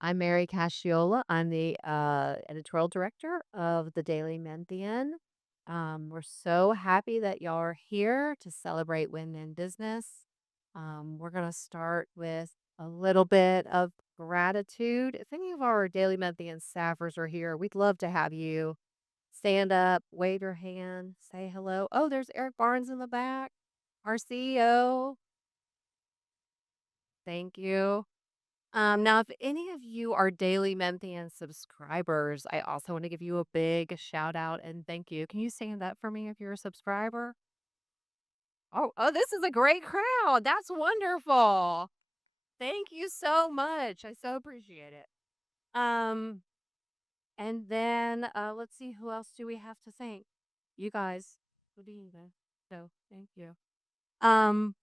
I'm Mary Casciola. I'm the editorial director of the Daily Memphian. We're so happy that y'all are here to celebrate Women in Business. We're going to start with a little bit of gratitude. If any of our Daily Memphian staffers are here, we'd love to have you stand up, wave your hand, say hello. Oh, there's Eric Barnes in the back, our CEO. Thank you. Now, if any of you are Daily Memphian subscribers, I also want to give you a big shout out and thank you. Can you stand up for me if you're a subscriber? Oh, this is a great crowd. That's wonderful. Thank you so much. I so appreciate it. Um, and then let's see, who else do we have to thank? You guys for being there. So thank you. Um,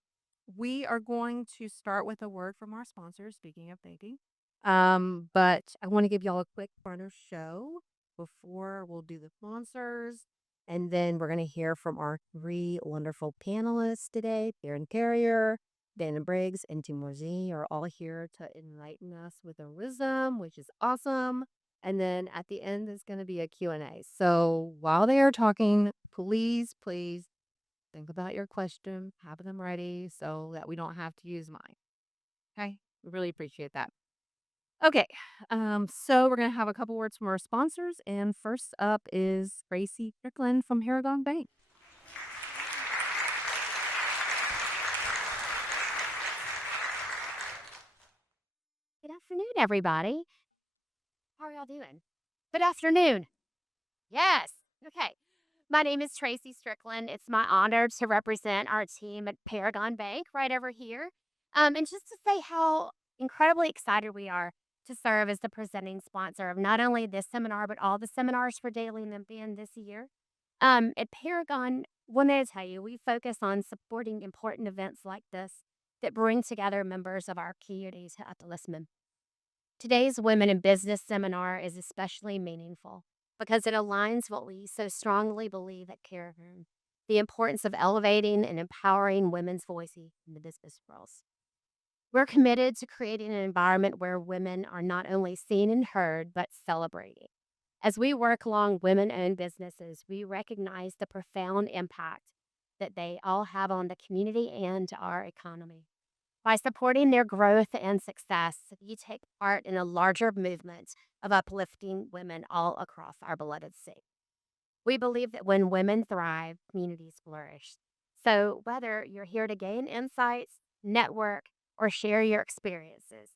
we are going to start with a word from our sponsors, speaking of thanking. But I want to give y'all a quick runner show before we'll do the sponsors. And then we're going to hear from our three wonderful panelists today. Karen Carrier, Shannon Briggs, and Timur Z are all here to enlighten us with their wisdom, which is awesome. And then at the end is going to be a Q&A. So while they are talking, please think about your question, have them ready so that we don't have to use mine. Okay? We really appreciate that. Okay, so we're going to have a couple words from our sponsors. And first up is Tracy Strickland from Paragon Bank. Good afternoon, everybody. How are y'all doing? Good afternoon. Yes. Okay. My name is Tracy Strickland. It's my honor to represent our team at Paragon Bank right over here. And just to say how incredibly excited we are to serve as the presenting sponsor of not only this seminar, but all the seminars for Daily Olympian this year. At Paragon, one thing to tell you, we focus on supporting important events like this that bring together members of our community to upliftment. Today's Women in Business seminar is especially meaningful because it aligns what we so strongly believe at Caravan, the importance of elevating and empowering women's voices in the business world. We're committed to creating an environment where women are not only seen and heard, but celebrated. As we work along women-owned businesses, we recognize the profound impact that they all have on the community and our economy. By supporting their growth and success, you take part in a larger movement of uplifting women all across our beloved state. We believe that when women thrive, communities flourish. So, whether you're here to gain insights, network, or share your experiences,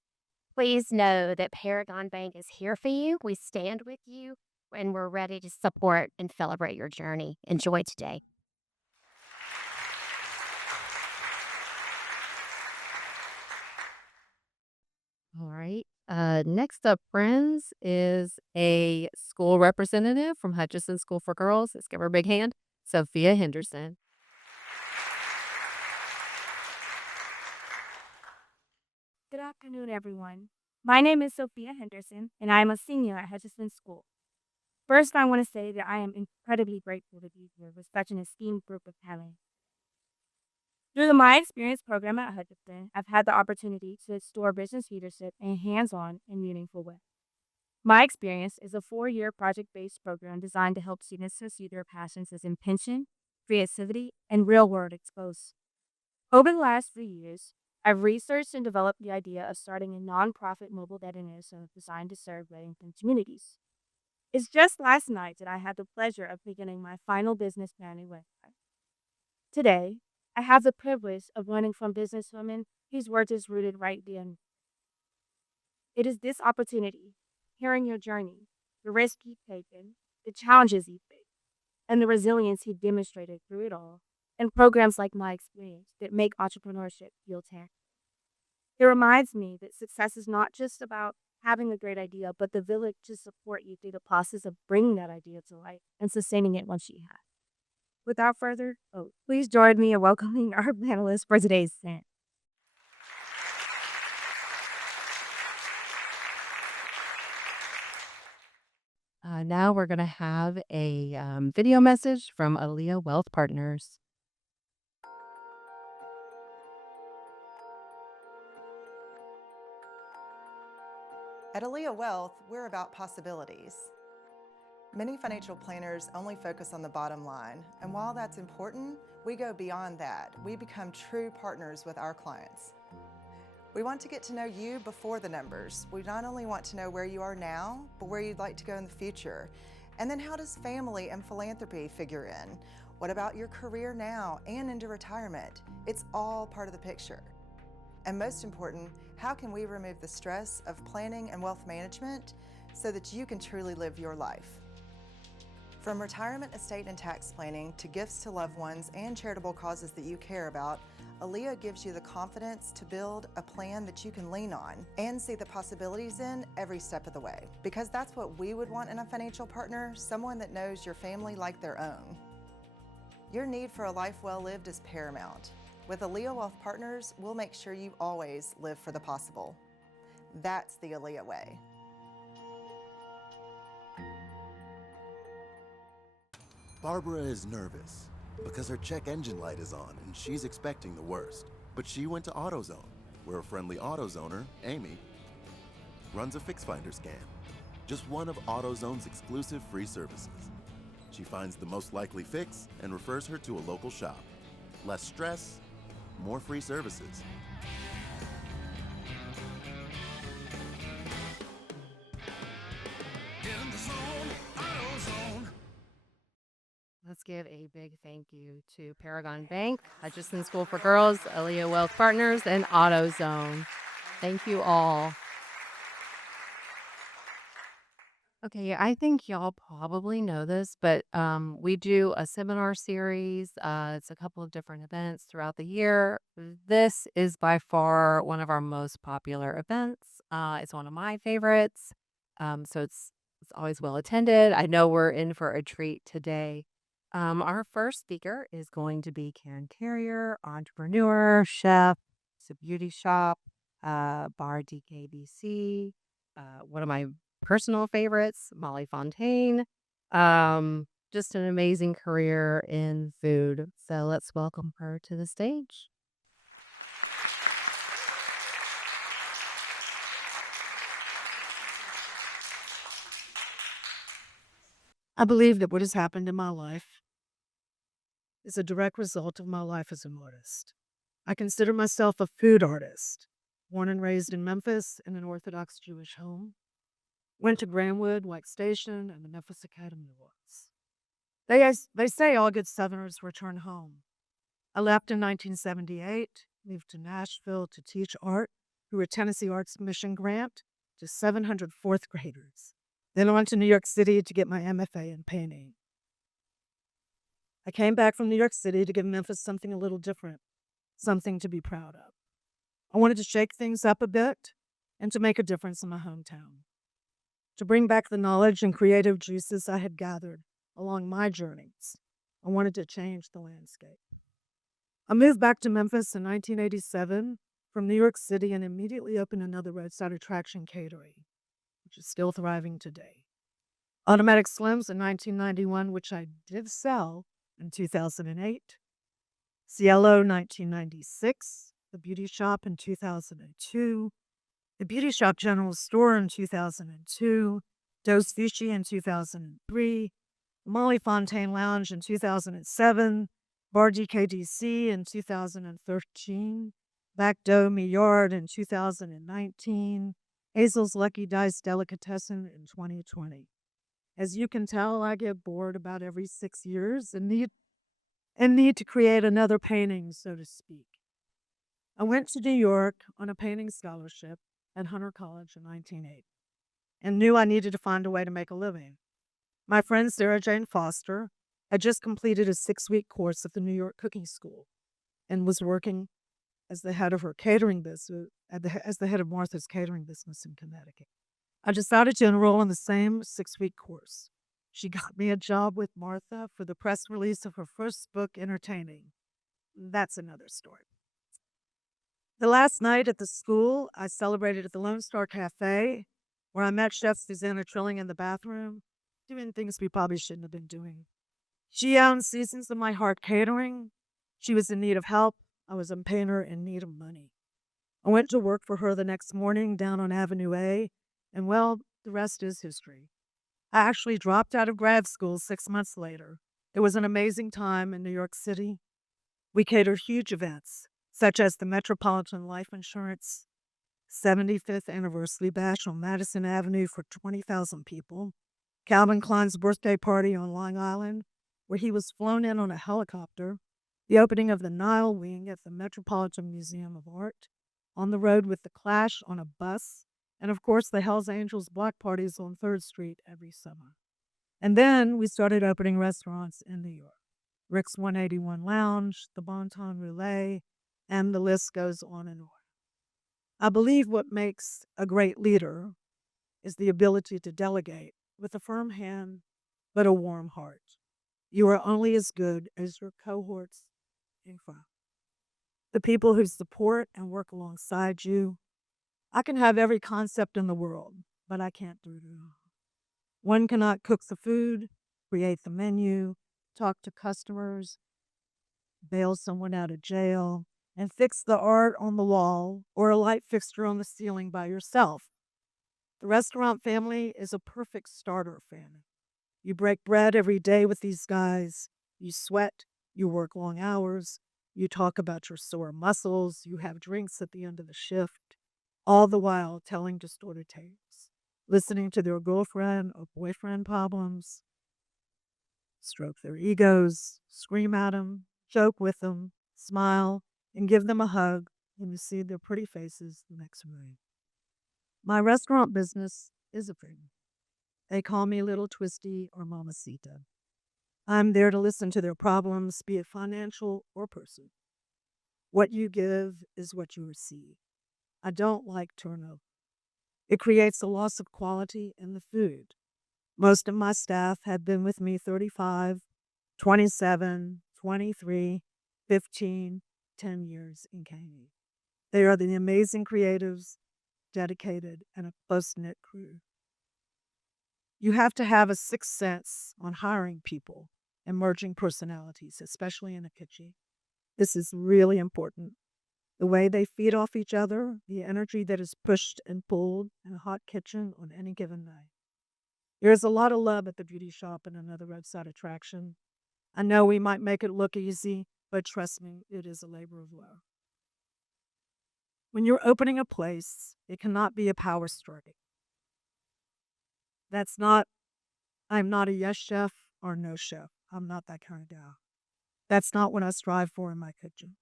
please know that Paragon Bank is here for you. We stand with you, and we're ready to support and celebrate your journey. Enjoy today. All right. Next up, friends, is a school representative from Hutchinson School for Girls. Let's give her a big hand. Sophia Henderson. Good afternoon, everyone. My name is Sophia Henderson, and I am a senior at Hutchinson School. First, I want to say that I am incredibly grateful to be here with such an esteemed group of talent. Through the My Experience program at Hutchinson, I've had the opportunity to explore business leadership in a hands-on and meaningful way. My Experience is a 4-year project-based program designed to help students pursue their passions as invention, creativity, and real-world exposure. Over the last 3 years, I've researched and developed the idea of starting a nonprofit mobile data initiative designed to serve Reddington communities. It's just last night that I had the pleasure of beginning my final business planning website. Today, I have the privilege of learning from businesswomen whose work is rooted right in. It is this opportunity, hearing your journey, the risk you've taken, the challenges you faced, and the resilience you demonstrated through it all, and programs like My Experience that make entrepreneurship feel tangible. It reminds me that success is not just about having a great idea, but the village to support you through the process of bringing that idea to life and sustaining it once you have. Without further ado, please join me in welcoming our panelists for today's event. Now we're going to have a video message from Aaliyah Wealth Partners. At Aaliyah Wealth, we're about possibilities. Many financial planners only focus on the bottom line, and while that's important, we go beyond that. We become true partners with our clients. We want to get to know you before the numbers. We not only want to know where you are now, but where you'd like to go in the future. And then how does family and philanthropy figure in? What about your career now and into retirement? It's all part of the picture. And most important, how can we remove the stress of planning and wealth management so that you can truly live your life? From retirement, estate, and tax planning to gifts to loved ones and charitable causes that you care about, Aaliyah gives you the confidence to build a plan that you can lean on and see the possibilities in every step of the way. Because that's what we would want in a financial partner, someone that knows your family like their own. Your need for a life well lived is paramount. With Aaliyah Wealth Partners, we'll make sure you always live for the possible. That's the Aaliyah way. Barbara is nervous because her check engine light is on and she's expecting the worst. But she went to AutoZone, where a friendly AutoZoner, Amy, runs a fix finder scan. Just one of AutoZone's exclusive free services. She finds the most likely fix and refers her to a local shop. Less stress, more free services. Let's give a big thank you to Paragon Bank, Hutchinson School for Girls, Aaliyah Wealth Partners, and AutoZone. Thank you all. Okay, I think y'all probably know this, but we do a seminar series. It's a couple of different events throughout the year. This is by far one of our most popular events. It's one of my favorites. So it's always well attended. I know we're in for a treat today. Our first speaker is going to be Karen Carrier, entrepreneur, chef, it's a beauty shop, bar DKDC, one of my personal favorites, Mollie Fontaine. Just an amazing career in food. So let's welcome her to the stage. I believe that what has happened in my life is a direct result of my life as an artist. I consider myself a food artist, born and raised in Memphis in an Orthodox Jewish home. Went to Grandwood, White Station, and the Memphis Academy Awards. They say all good Southerners return home. I left in 1978, moved to Nashville to teach art through a Tennessee Arts Mission grant to 700 fourth graders. Then on to New York City to get my MFA in painting. I came back from New York City to give Memphis something a little different, something to be proud of. I wanted to shake things up a bit and to make a difference in my hometown, to bring back the knowledge and creative juices I had gathered along my journeys. I wanted to change the landscape. I moved back to Memphis in 1987 from New York City and immediately opened another roadside attraction catering, which is still thriving today. Automatic Slims in 1991, which I did sell in 2008. Cielo 1996, the beauty shop in 2002, the Beauty Shop General Store in 2002, Dos Sushi in 2003, Mollie Fontaine Lounge in 2007, Bar DKDC in 2013, Back Dough Me Yard in 2019, Hazel's Lucky Dice Delicatessen in 2020. As you can tell, I get bored about every 6 years and need to create another painting, so to speak. I went to New York on a painting scholarship at Hunter College in 1980 and knew I needed to find a way to make a living. My friend Sarah Jane Foster had just completed a 6-week course at the New York Cooking School and was working as the head of her catering business, as the head of Martha's catering business in Connecticut. I decided to enroll in the same 6-week course. She got me a job with Martha for the press release of her first book, Entertaining. That's another story. The last night at the school, I celebrated at the Lone Star Cafe, where I met Chef Susanna Trilling in the bathroom, doing things we probably shouldn't have been doing. She owned Seasons of My Heart Catering. She was in need of help. I was a painter in need of money. I went to work for her the next morning down on Avenue A And well, the rest is history. I actually dropped out of grad school 6 months later. It was an amazing time in New York City. We catered huge events, such as the Metropolitan Life Insurance 75th Anniversary Bash on Madison Avenue for 20,000 people, Calvin Klein's birthday party on Long Island, where he was flown in on a helicopter, the opening of the Nile Wing at the Metropolitan Museum of Art, on the road with the Clash on a bus, and of course the Hells Angels block parties on 3rd Street every summer. And then we started opening restaurants in New York. Rick's 181 Lounge, the Bon Ton Relay, and the list goes on and on. I believe what makes a great leader is the ability to delegate with a firm hand but a warm heart. You are only as good as your cohorts in front. The people who support and work alongside you. I can have every concept in the world, but I can't do it all. One cannot cook the food, create the menu, talk to customers, bail someone out of jail, and fix the art on the wall or a light fixture on the ceiling by yourself. The restaurant family is a perfect starter family. You break bread every day with these guys. You sweat. You work long hours. You talk about your sore muscles. You have drinks at the end of the shift, all the while telling distorted tales, listening to their girlfriend or boyfriend problems, stroke their egos, scream at them, joke with them, smile, and give them a hug when you see their pretty faces the next morning. My restaurant business is a thing. They call me Little Twisty or Mamacita. I'm there to listen to their problems, be it financial or personal. What you give is what you receive. I don't like turnover. It creates a loss of quality in the food. Most of my staff have been with me 35, 27, 23, 15, 10 years in Caney. They are the amazing creatives, dedicated, and a close knit crew. You have to have a sixth sense on hiring people and merging personalities, especially in a kitchen. This is really important. The way they feed off each other, the energy that is pushed and pulled in a hot kitchen on any given night. There's a lot of love at the beauty shop and another roadside attraction. I know we might make it look easy, but trust me, it is a labor of love. When you're opening a place, it cannot be a power struggle. That's not, I'm not a yes chef or no chef. I'm not that kind of gal. That's not what I strive for in my kitchen.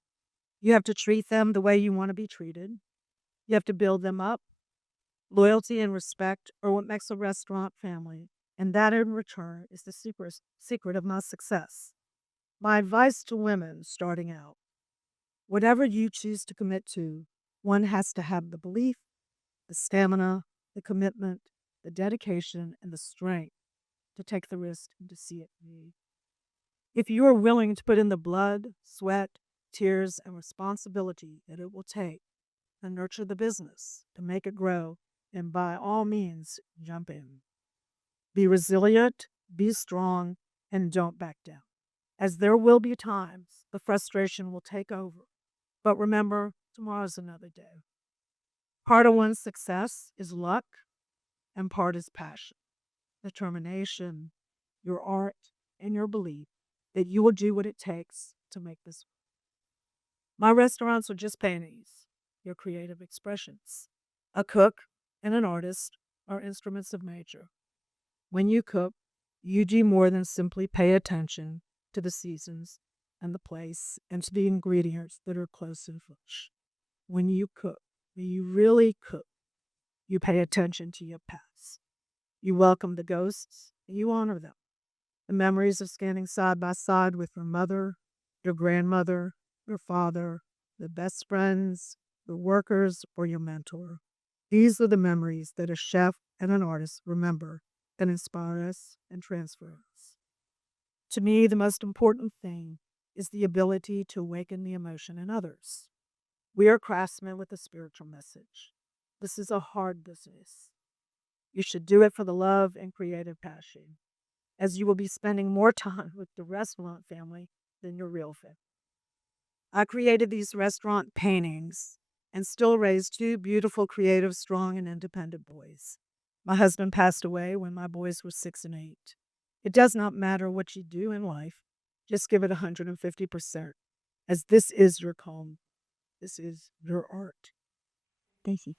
You have to treat them the way you want to be treated. You have to build them up. Loyalty and respect are what makes a restaurant family, and that in return is the secret of my success. My advice to women starting out: whatever you choose to commit to, one has to have the belief, the stamina, the commitment, the dedication, and the strength to take the risk and to see it through. If you are willing to put in the blood, sweat, tears, and responsibility that it will take to nurture the business, to make it grow, and by all means, jump in. Be resilient, be strong, and don't back down. As there will be times the frustration will take over. But remember, tomorrow's another day. Part of one's success is luck, and part is passion, determination, your art, and your belief that you will do what it takes to make this work. My restaurants are just paintings, your creative expressions. A cook and an artist are instruments of nature. When you cook, you do more than simply pay attention to the seasons and the place and to the ingredients that are close and fresh. When you cook, when you really cook, you pay attention to your past. You welcome the ghosts and you honor them. The memories of standing side by side with your mother, your grandmother, your father, the best friends, the workers, or your mentor. These are the memories that a chef and an artist remember and inspire us and transfer us. To me, the most important thing is the ability to awaken the emotion in others. We are craftsmen with a spiritual message. This is a hard business. You should do it for the love and creative passion, as you will be spending more time with the restaurant family than your real family. I created these restaurant paintings and still raise two beautiful, creative, strong, and independent boys. My husband passed away when my boys were 6 and 8. It does not matter what you do in life, just give it 150%, as this is your calling. This is your art. Stacy.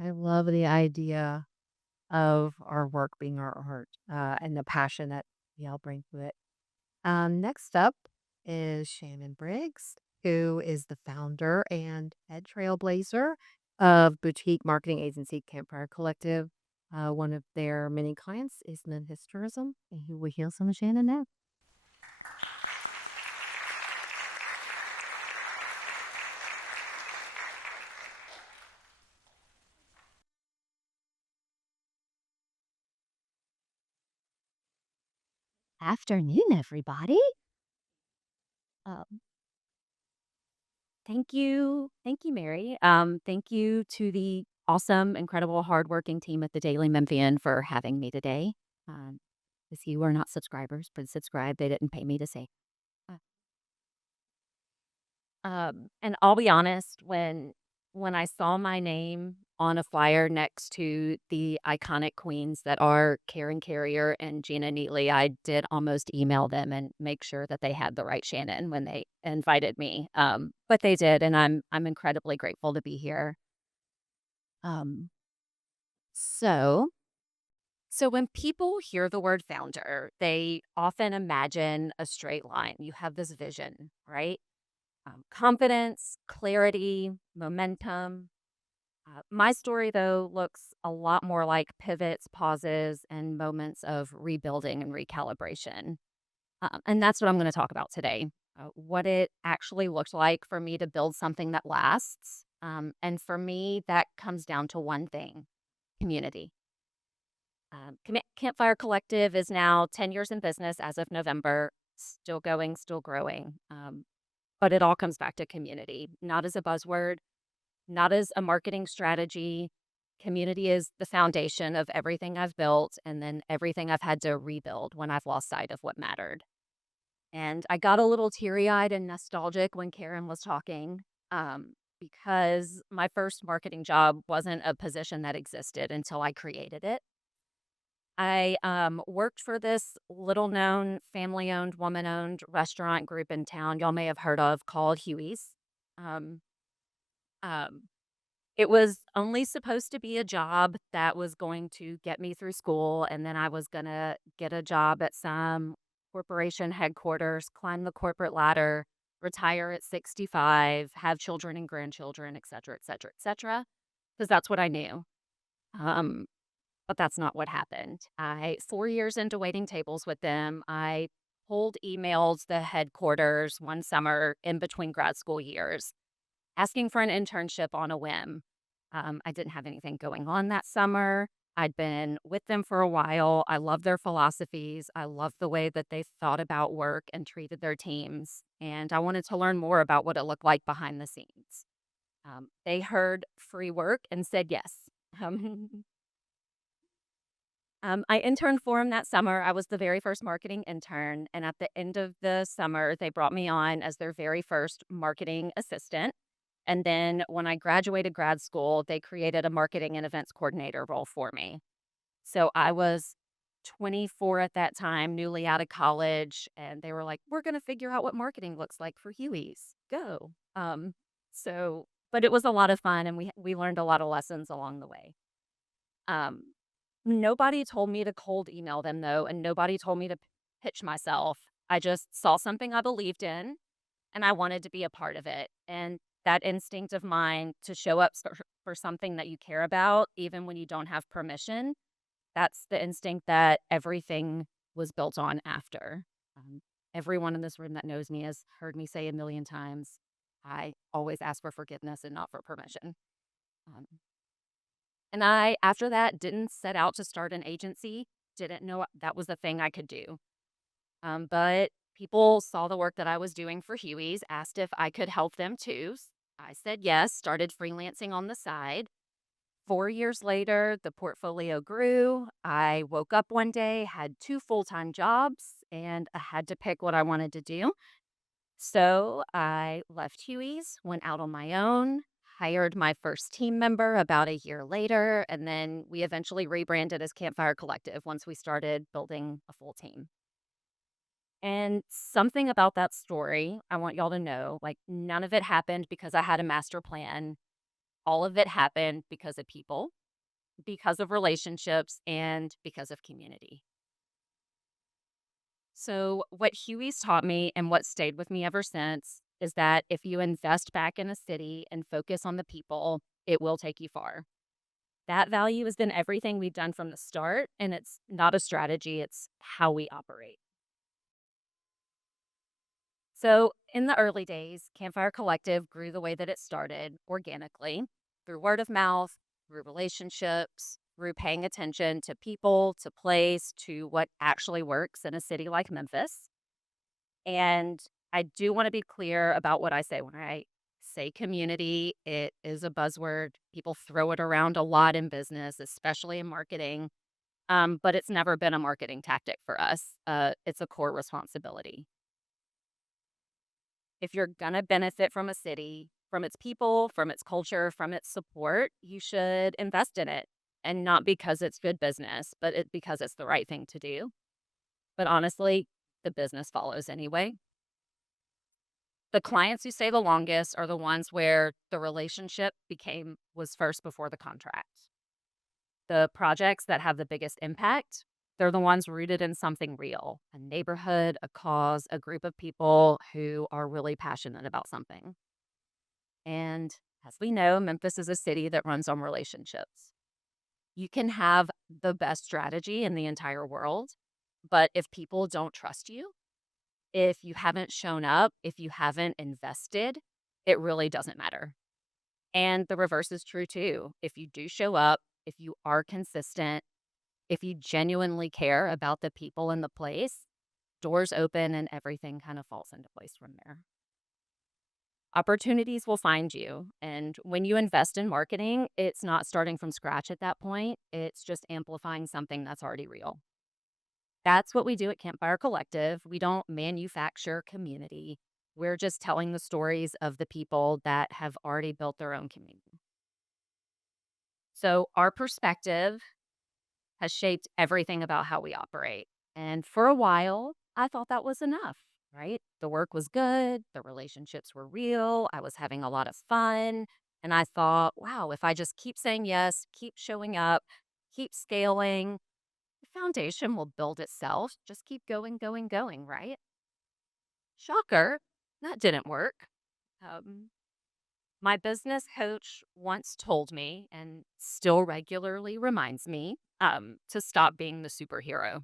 I love the idea of our work being our art, and the passion that we all bring to it. Next up is Shannon Briggs, who is the founder and head trailblazer of boutique marketing agency Campfire Collective. One of their many clients is Memphis Tourism, and we will hear some of Shannon now. Afternoon, everybody. Um, thank you. Thank you, Mary. Thank you to the awesome, incredible, hardworking team at the Daily Memphian for having me today. If you are not subscribers, please subscribe. They didn't pay me to say. Uh, and I'll be honest, when I saw my name on a flyer next to the iconic queens that are Karen Carrier and Gina Neely, I did almost email them and make sure that they had the right Shannon when they invited me. But they did, and I'm incredibly grateful to be here. Um, so so when people hear the word founder, they often imagine a straight line. You have this vision, right? Confidence, clarity, momentum. My story, though, looks a lot more like pivots, pauses, and moments of rebuilding and recalibration. And that's what I'm going to talk about today. What it actually looked like for me to build something that lasts. And for me, that comes down to one thing: community. Campfire Collective is now 10 years in business as of November, still going, still growing. But it all comes back to community, not as a buzzword, not as a marketing strategy. Community is the foundation of everything I've built and then everything I've had to rebuild when I've lost sight of what mattered. And I got a little teary eyed and nostalgic when Karen was talking, because my first marketing job wasn't a position that existed until I created it. I worked for this little known, family owned, woman owned restaurant group in town y'all may have heard of called Huey's. Um, um, it was only supposed to be a job that was going to get me through school, and then I was going to get a job at some corporation headquarters, climb the corporate ladder, retire at 65, have children and grandchildren, et cetera, et cetera, et cetera, because that's what I knew. Um, but that's not what happened. 4 years into waiting tables with them, I cold emailed the headquarters one summer in between grad school years, asking for an internship on a whim. I didn't have anything going on that summer. I'd been with them for a while. I love their philosophies. I love the way that they thought about work and treated their teams. And I wanted to learn more about what it looked like behind the scenes. They heard free work and said yes. Um, I interned for them that summer. I was the very first marketing intern. And at the end of the summer, they brought me on as their very first marketing assistant. And then when I graduated grad school, they created a marketing and events coordinator role for me. So I was 24 at that time, newly out of college, and they were like, "We're going to figure out what marketing looks like for Huey's. Go." But it was a lot of fun, and we learned a lot of lessons along the way. Um, Nobody told me to cold email them though, and nobody told me to pitch myself. I just saw something I believed in and I wanted to be a part of it. And that instinct of mine to show up for something that you care about, even when you don't have permission, that's the instinct that everything was built on after. Um, Everyone in this room that knows me has heard me say a million times, I always ask for forgiveness and not for permission. Um, and I, after that, didn't set out to start an agency, didn't know that was the thing I could do. But people saw the work that I was doing for Huey's, asked if I could help them too. I said yes, started freelancing on the side. 4 years later, the portfolio grew. I woke up one day, had two full time jobs, and I had to pick what I wanted to do. So I left Huey's, went out on my own, hired my first team member about a year later, and then we eventually rebranded as Campfire Collective once we started building a full team. And something about that story, I want y'all to know, like, none of it happened because I had a master plan. All of it happened because of people, because of relationships, and because of community. So, what Huey's taught me and what stayed with me ever since is that if you invest back in a city and focus on the people, it will take you far. That value has been everything we've done from the start, and it's not a strategy, it's how we operate. So, in the early days, Campfire Collective grew the way that it started organically through word of mouth, through relationships, through paying attention to people, to place, to what actually works in a city like Memphis. And I do want to be clear about what I say. When I say community, it is a buzzword. People throw it around a lot in business, especially in marketing. But it's never been a marketing tactic for us. It's a core responsibility. If you're going to benefit from a city, from its people, from its culture, from its support, you should invest in it. And not because it's good business, but because it's the right thing to do. But honestly, the business follows anyway. The clients who stay the longest are the ones where the relationship was first before the contract. The projects that have the biggest impact, they're the ones rooted in something real, a neighborhood, a cause, a group of people who are really passionate about something. And as we know, Memphis is a city that runs on relationships. You can have the best strategy in the entire world, but if people don't trust you, if you haven't shown up, if you haven't invested, it really doesn't matter. And the reverse is true too. If you do show up, if you are consistent, if you genuinely care about the people in the place, doors open and everything kind of falls into place from there. Opportunities will find you. And when you invest in marketing, it's not starting from scratch at that point. It's just amplifying something that's already real. That's what we do at Campfire Collective. We don't manufacture community. We're just telling the stories of the people that have already built their own community. So our perspective has shaped everything about how we operate. And for a while, I thought that was enough, right? The work was good, the relationships were real, I was having a lot of fun. And I thought, wow, if I just keep saying yes, keep showing up, keep scaling, the foundation will build itself. Just keep going, going, going, right? Shocker, that didn't work. Um, my business coach once told me, and still regularly reminds me, to stop being the superhero.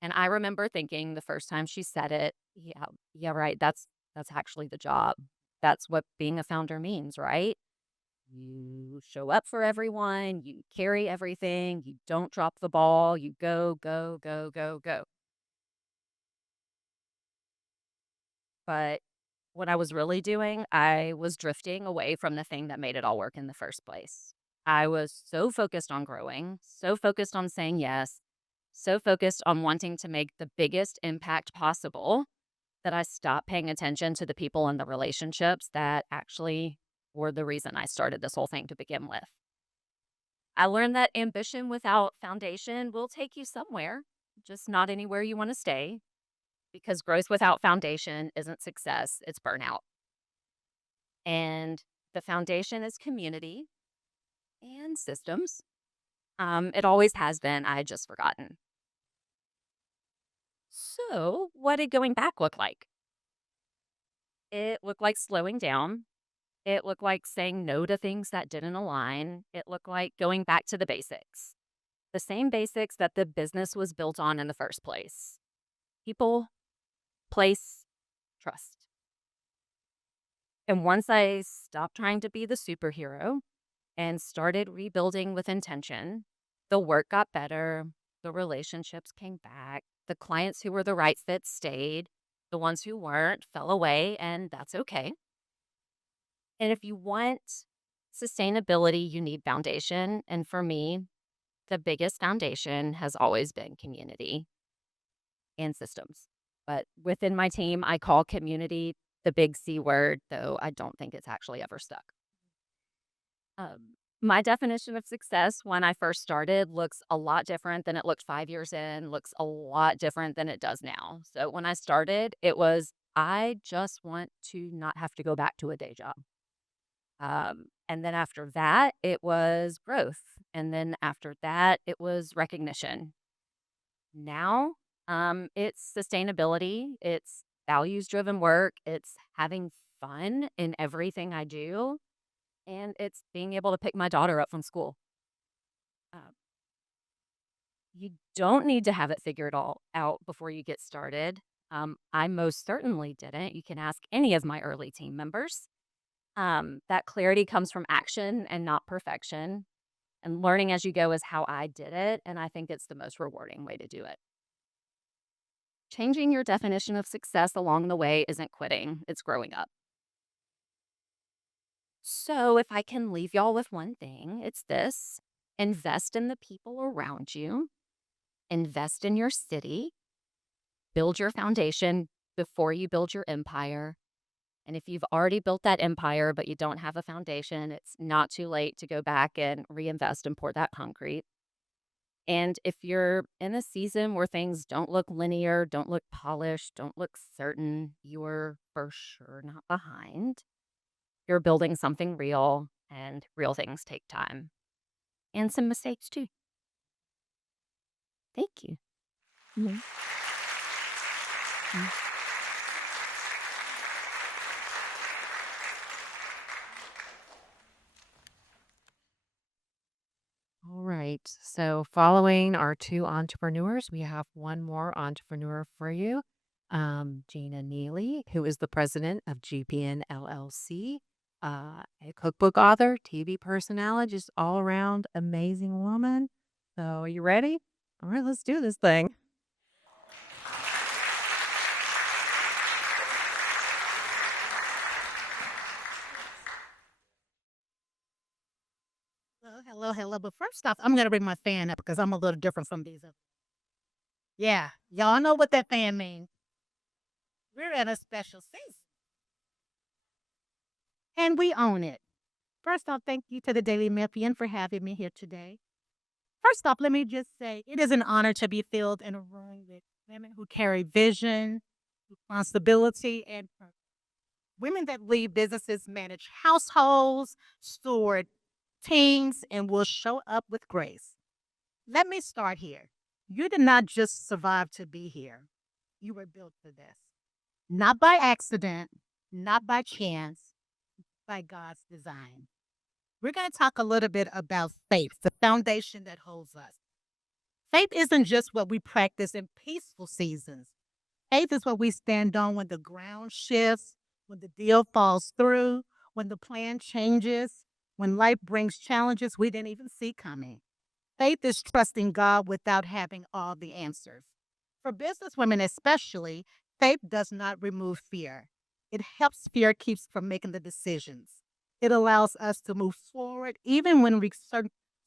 And I remember thinking the first time she said it, yeah, yeah, right. That's actually the job. That's what being a founder means, right? You show up for everyone, you carry everything, you don't drop the ball, you go, go, go, go, go. But what I was really doing, I was drifting away from the thing that made it all work in the first place. I was so focused on growing, so focused on saying yes, so focused on wanting to make the biggest impact possible that I stopped paying attention to the people and the relationships that actually were the reason I started this whole thing to begin with. I learned that ambition without foundation will take you somewhere, just not anywhere you want to stay, because growth without foundation isn't success, it's burnout. And the foundation is community and systems. It always has been. I had just forgotten. So, what did going back look like? It looked like slowing down. It looked like saying no to things that didn't align. It looked like going back to the basics, the same basics that the business was built on in the first place: people, place, trust. And once I stopped trying to be the superhero and started rebuilding with intention, the work got better, the relationships came back, the clients who were the right fit stayed, the ones who weren't fell away, and that's okay. And if you want Sustainability, you need foundation. And for me, the biggest foundation has always been community and systems. But within my team, I call community the big C word, though I don't think it's actually ever stuck. My definition of success when I first started looks a lot different than it looked 5 years in, looks a lot different than it does now. So when I started, it was I just want to not have to go back to a day job. And then after that, it was growth. And then after that, it was recognition. Now, it's sustainability, it's values driven work, it's having fun in everything I do, and it's being able to pick my daughter up from school. Uh, you don't need to have it figured all out before you get started. I most certainly didn't. You can ask any of my early team members. That clarity comes from action and not perfection. And learning as you go is how I did it. And I think it's the most rewarding way to do it. Changing your definition of success along the way isn't quitting, it's growing up. So, if I can leave y'all with one thing, it's this: invest in the people around you, invest in your city, build your foundation before you build your empire. And if you've already built that empire, but you don't have a foundation, it's not too late to go back and reinvest and pour that concrete. And if you're in a season where things don't look linear, don't look polished, don't look certain, you're for sure not behind. You're building something real, and real things take time and some mistakes too. Thank you. Mhm. All right. So, following our two entrepreneurs, we have one more entrepreneur for you, Gina Neely, who is the president of GPN LLC, a cookbook author, TV personality, just all around amazing woman. So, are you ready? All right, let's do this thing. Hello, hello, hello. But first off, I'm going to bring my fan up because I'm a little different from these other. Yeah, y'all know what that fan means. We're at a special season and we own it. First off, thank you to the Daily Memphian for having me here today. First off, let me just say it is an honor to be filled in a room with women who carry vision, responsibility, and purpose. Women that lead businesses, manage households, steward teams, and will show up with grace. Let me start here. You did not just survive to be here, you were built for this. Not by accident, not by chance, by God's design. We're going to talk a little bit about faith, the foundation that holds us. Faith isn't just what we practice in peaceful seasons. Faith is what we stand on when the ground shifts, when the deal falls through, when the plan changes, when life brings challenges we didn't even see coming. Faith is trusting God without having all the answers. For businesswomen especially, faith does not remove fear. It helps fear keeps from making the decisions. It allows us to move forward even when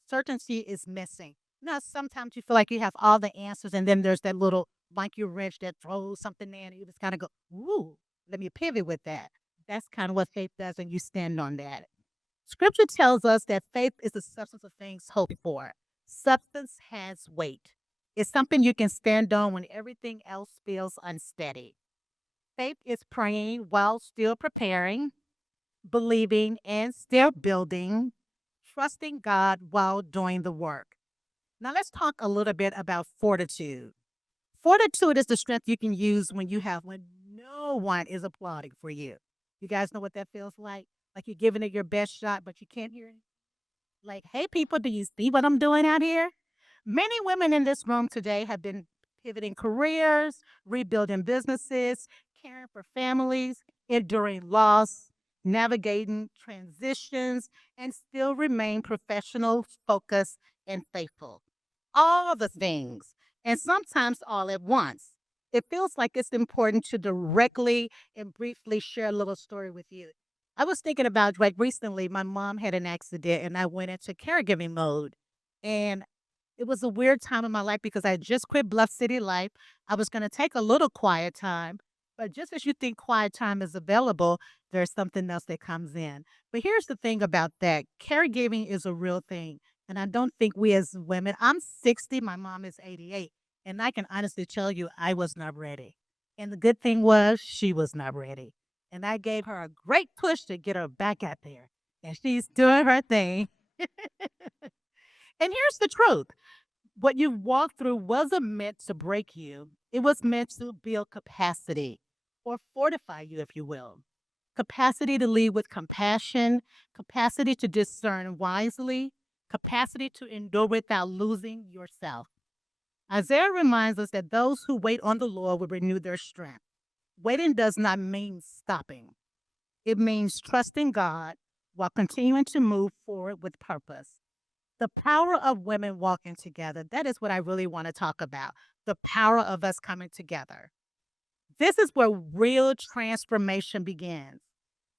certainty is missing. You know, sometimes you feel like you have all the answers, and then there's that little monkey wrench that throws something in, and you just kind of go, ooh, let me pivot with that. That's kind of what faith does, and you stand on that. Scripture tells us that faith is the substance of things hoped for. Substance has weight. It's something you can stand on when everything else feels unsteady. Faith is praying while still preparing, believing and still building, trusting God while doing the work. Now, let's talk a little bit about fortitude. Fortitude is the strength you can use when no one is applauding for you. You guys know what that feels like? Like you're giving it your best shot, but you can't hear it. Like, hey, people, do you see what I'm doing out here? Many women in this room today have been pivoting careers, rebuilding businesses, caring for families, enduring loss, navigating transitions, and still remain professional, focused, and faithful. All the things, and sometimes all at once. It feels like it's important to directly and briefly share a little story with you. I was thinking about like recently, my mom had an accident and I went into caregiving mode. And it was a weird time in my life because I had just quit Bluff City life. I was going to take a little quiet time. But just as you think quiet time is available, there's something else that comes in. But here's the thing about that caregiving is a real thing. And I don't think we as women, I'm 60, my mom is 88. And I can honestly tell you, I was not ready. And the good thing was, she was not ready. And I gave her a great push to get her back out there. And she's doing her thing. And here's the truth what you walked through wasn't meant to break you, it was meant to build capacity or fortify you, if you will. Capacity to lead with compassion, capacity to discern wisely, capacity to endure without losing yourself. Isaiah reminds us that those who wait on the Lord will renew their strength. Waiting does not mean stopping, it means trusting God while continuing to move forward with purpose. The power of women walking together, that is what I really want to talk about. The power of us coming together. This is where real transformation begins.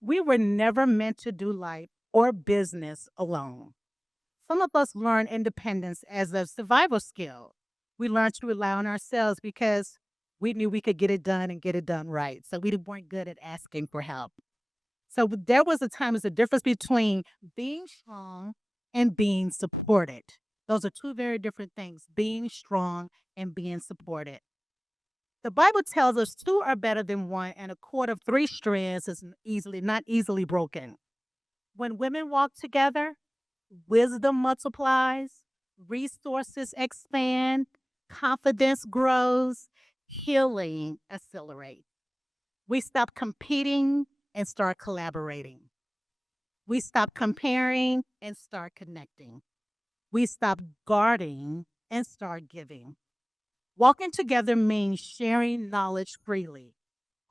We were never meant to do life or business alone. Some of us learn independence as a survival skill. We learned to rely on ourselves because we knew we could get it done and get it done right. So we weren't good at asking for help. So there was a time, there's a difference between being strong and being supported. Those are two very different things, being strong and being supported. The Bible tells us two are better than one, and a cord of three strands is not easily broken. When women walk together, wisdom multiplies, resources expand, confidence grows, healing accelerates. We stop competing and start collaborating. We stop comparing and start connecting. We stop guarding and start giving. Walking together means sharing knowledge freely,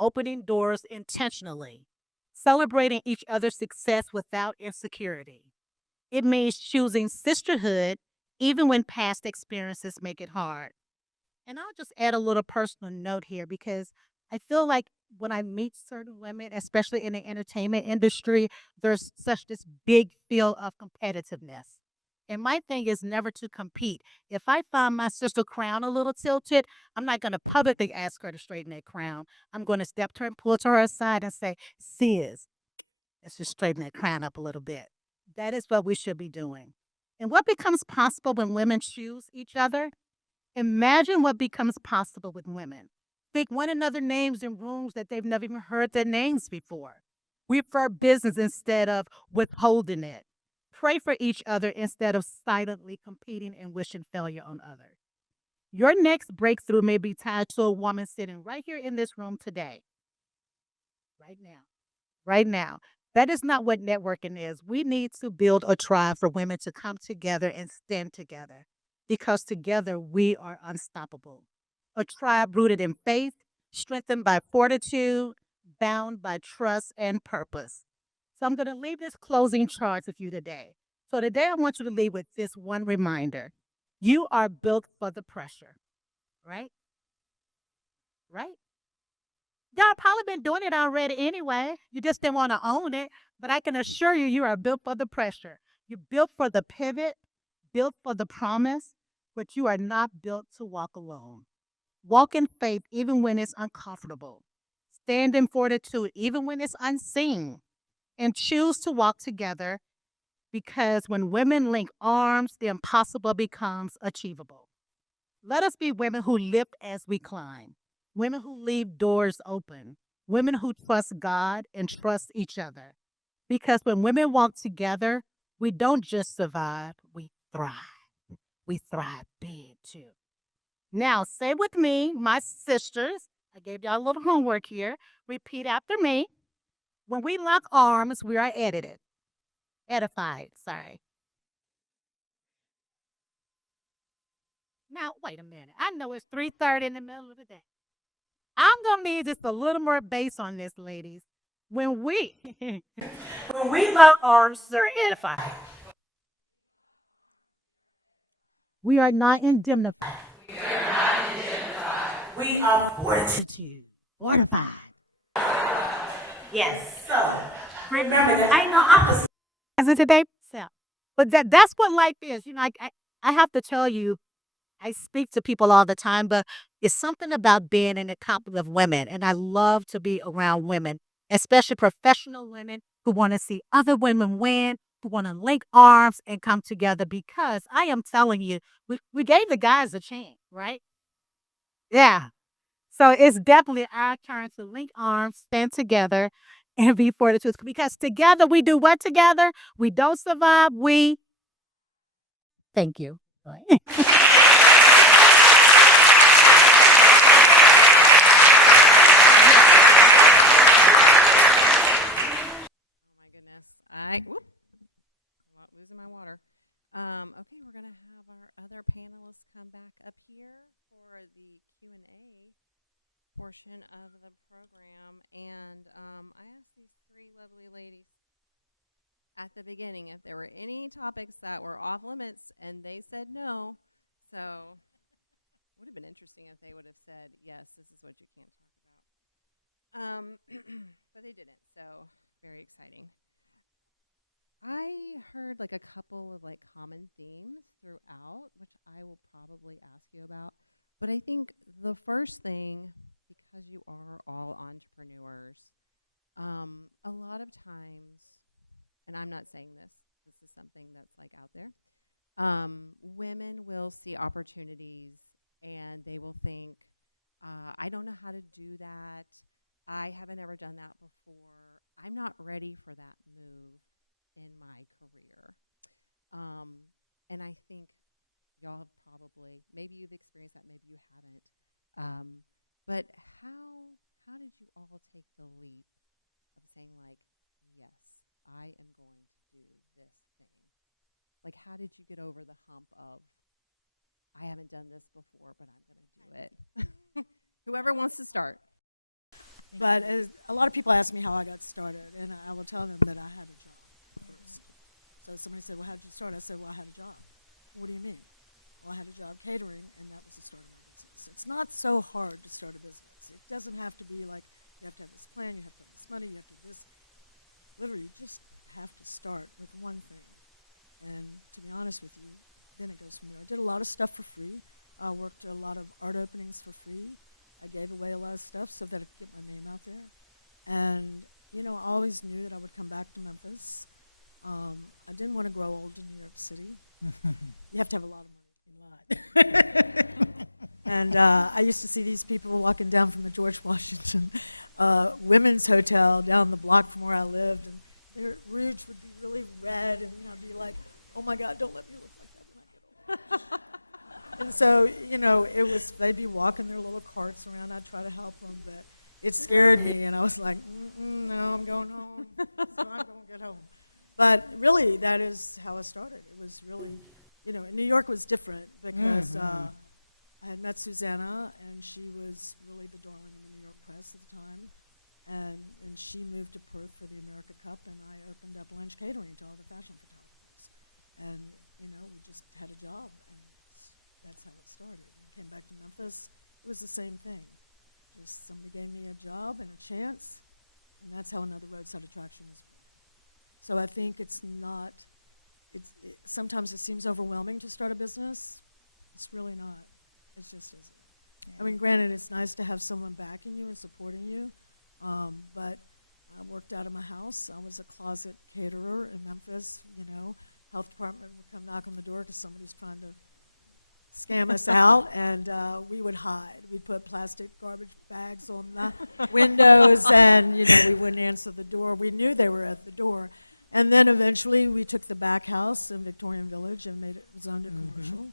opening doors intentionally, celebrating each other's success without insecurity. It means choosing sisterhood even when past experiences make it hard. And I'll just add a little personal note here because I feel like when I meet certain women, especially in the entertainment industry, there's such this big feel of competitiveness. And my thing is never to compete. If I find my sister crown a little tilted, I'm not going to publicly ask her to straighten that crown. I'm going to step to her and pull to her side and say, Sis, let's just straighten that crown up a little bit. That is what we should be doing. And what becomes possible when women choose each other? Imagine what becomes possible with women. Think one another names in rooms that they've never even heard their names before. We refer business instead of withholding it. Pray for each other instead of silently competing and wishing failure on others. Your next breakthrough may be tied to a woman sitting right here in this room today. Right now. Right now. That is not what networking is. We need to build a tribe for women to come together and stand together because together we are unstoppable. A tribe rooted in faith, strengthened by fortitude, bound by trust and purpose. So I'm going to leave this closing charge with you today. So today I want you to leave with this one reminder. You are built for the pressure, right? Right? Y'all probably been doing it already anyway. You just didn't want to own it. But I can assure you, you are built for the pressure. You're built for the pivot, built for the promise, but you are not built to walk alone. Walk in faith even when it's uncomfortable. Stand in fortitude even when it's unseen. And choose to walk together because when women link arms, the impossible becomes achievable. Let us be women who lift as we climb, women who leave doors open, women who trust God and trust each other. Because when women walk together, we don't just survive, we thrive. We thrive big too. Now, say with me, my sisters, I gave y'all a little homework here. Repeat after me. When we lock arms, we are edified, sorry. Now, wait a minute. I know it's 3:30 in the middle of the day. I'm going to need just a little more bass on this, ladies. When we when we lock arms, we're edified. We are not indemnified. We are fortitude, fortified. Yes, so I know I was as of today myself. But that's what life is. I have to tell you, I speak to people all the time, but it's something about being in a company of women. And I love to be around women, especially professional women who want to see other women win, who want to link arms and come together because I am telling you, we gave the guys a chance, right? Yeah. So it's definitely our turn to link arms, stand together, and be for the truth. Because together we do what together? We don't survive. We thank you. Right. Oh my goodness. I'm not losing my water. Okay, we're gonna have our other panelists come back up here for the Q&A portion of the program. And I asked these three lovely ladies at the beginning if there were any topics that were off limits, and they said no. So it would have been interesting if they would have said, yes, this is what you can't talk about. But they didn't, so very exciting. I heard like a couple of like common themes throughout, which I will probably ask you about. But I think the first thing, because you are all entrepreneurs, a lot of times, and I'm not saying this is something that's like out there, women will see opportunities and they will think, I don't know how to do that. I haven't ever done that before. I'm not ready for that move in my career. And I think y'all have probably, maybe you've experienced that, maybe you haven't. But how did you all take the leap of saying like, yes, I am going to do this thing? Like, how did you get over the hump of, I haven't done this before, but I'm going to do it? Whoever wants to start. But a lot of people ask me how I got started, and I will tell them that I had a job first. So somebody said, well, how did you start? I said, well, I had a job. What do you mean? Well, I had a job catering, and that was the start of my business. It's not so hard to start a business. It doesn't have to be like you have to have this plan, you have to have this money, you have to do this. Literally, you just have to start with one thing. And to be honest with you, then it goes from there. I did a lot of stuff for free. I worked a lot of art openings for free. I gave away a lot of stuff so that I could get my name out there. And, I always knew that I would come back to Memphis. I didn't want to grow old in New York City. You have to have a lot of money in line. And I used to see these people walking down from the George Washington Women's Hotel down the block from where I lived, and their rouge would be really red, and I'd be like, oh my God, don't let me look like that when I get old. And so, they'd be walking their little carts around. I'd try to help them, but it scared me, and I was like, no, I'm going home, so I'm going to get home. But really, that is how I started. It was really, New York was different because I had met Susanna, and she was really the darling in the New York press at the time. And she moved to Perth for the America Cup, and I opened up Lynch Catering to all the fashion photographers. And, we just had a job, and that's how it started. And came back to Memphis, it was the same thing. Just somebody gave me a job and a chance, and that's how another roadside attraction was born. So I think sometimes it seems overwhelming to start a business. It's really not. It just isn't. Yeah. I mean, granted, it's nice to have someone backing you and supporting you, but I worked out of my house. I was a closet caterer in Memphis, Health department would come knock on the door because somebody's trying to scam us out, and we would hide. We'd put plastic garbage bags on the windows, and we wouldn't answer the door. We knew they were at the door. And then eventually we took the back house in Victorian Village and made it zoned a commercial,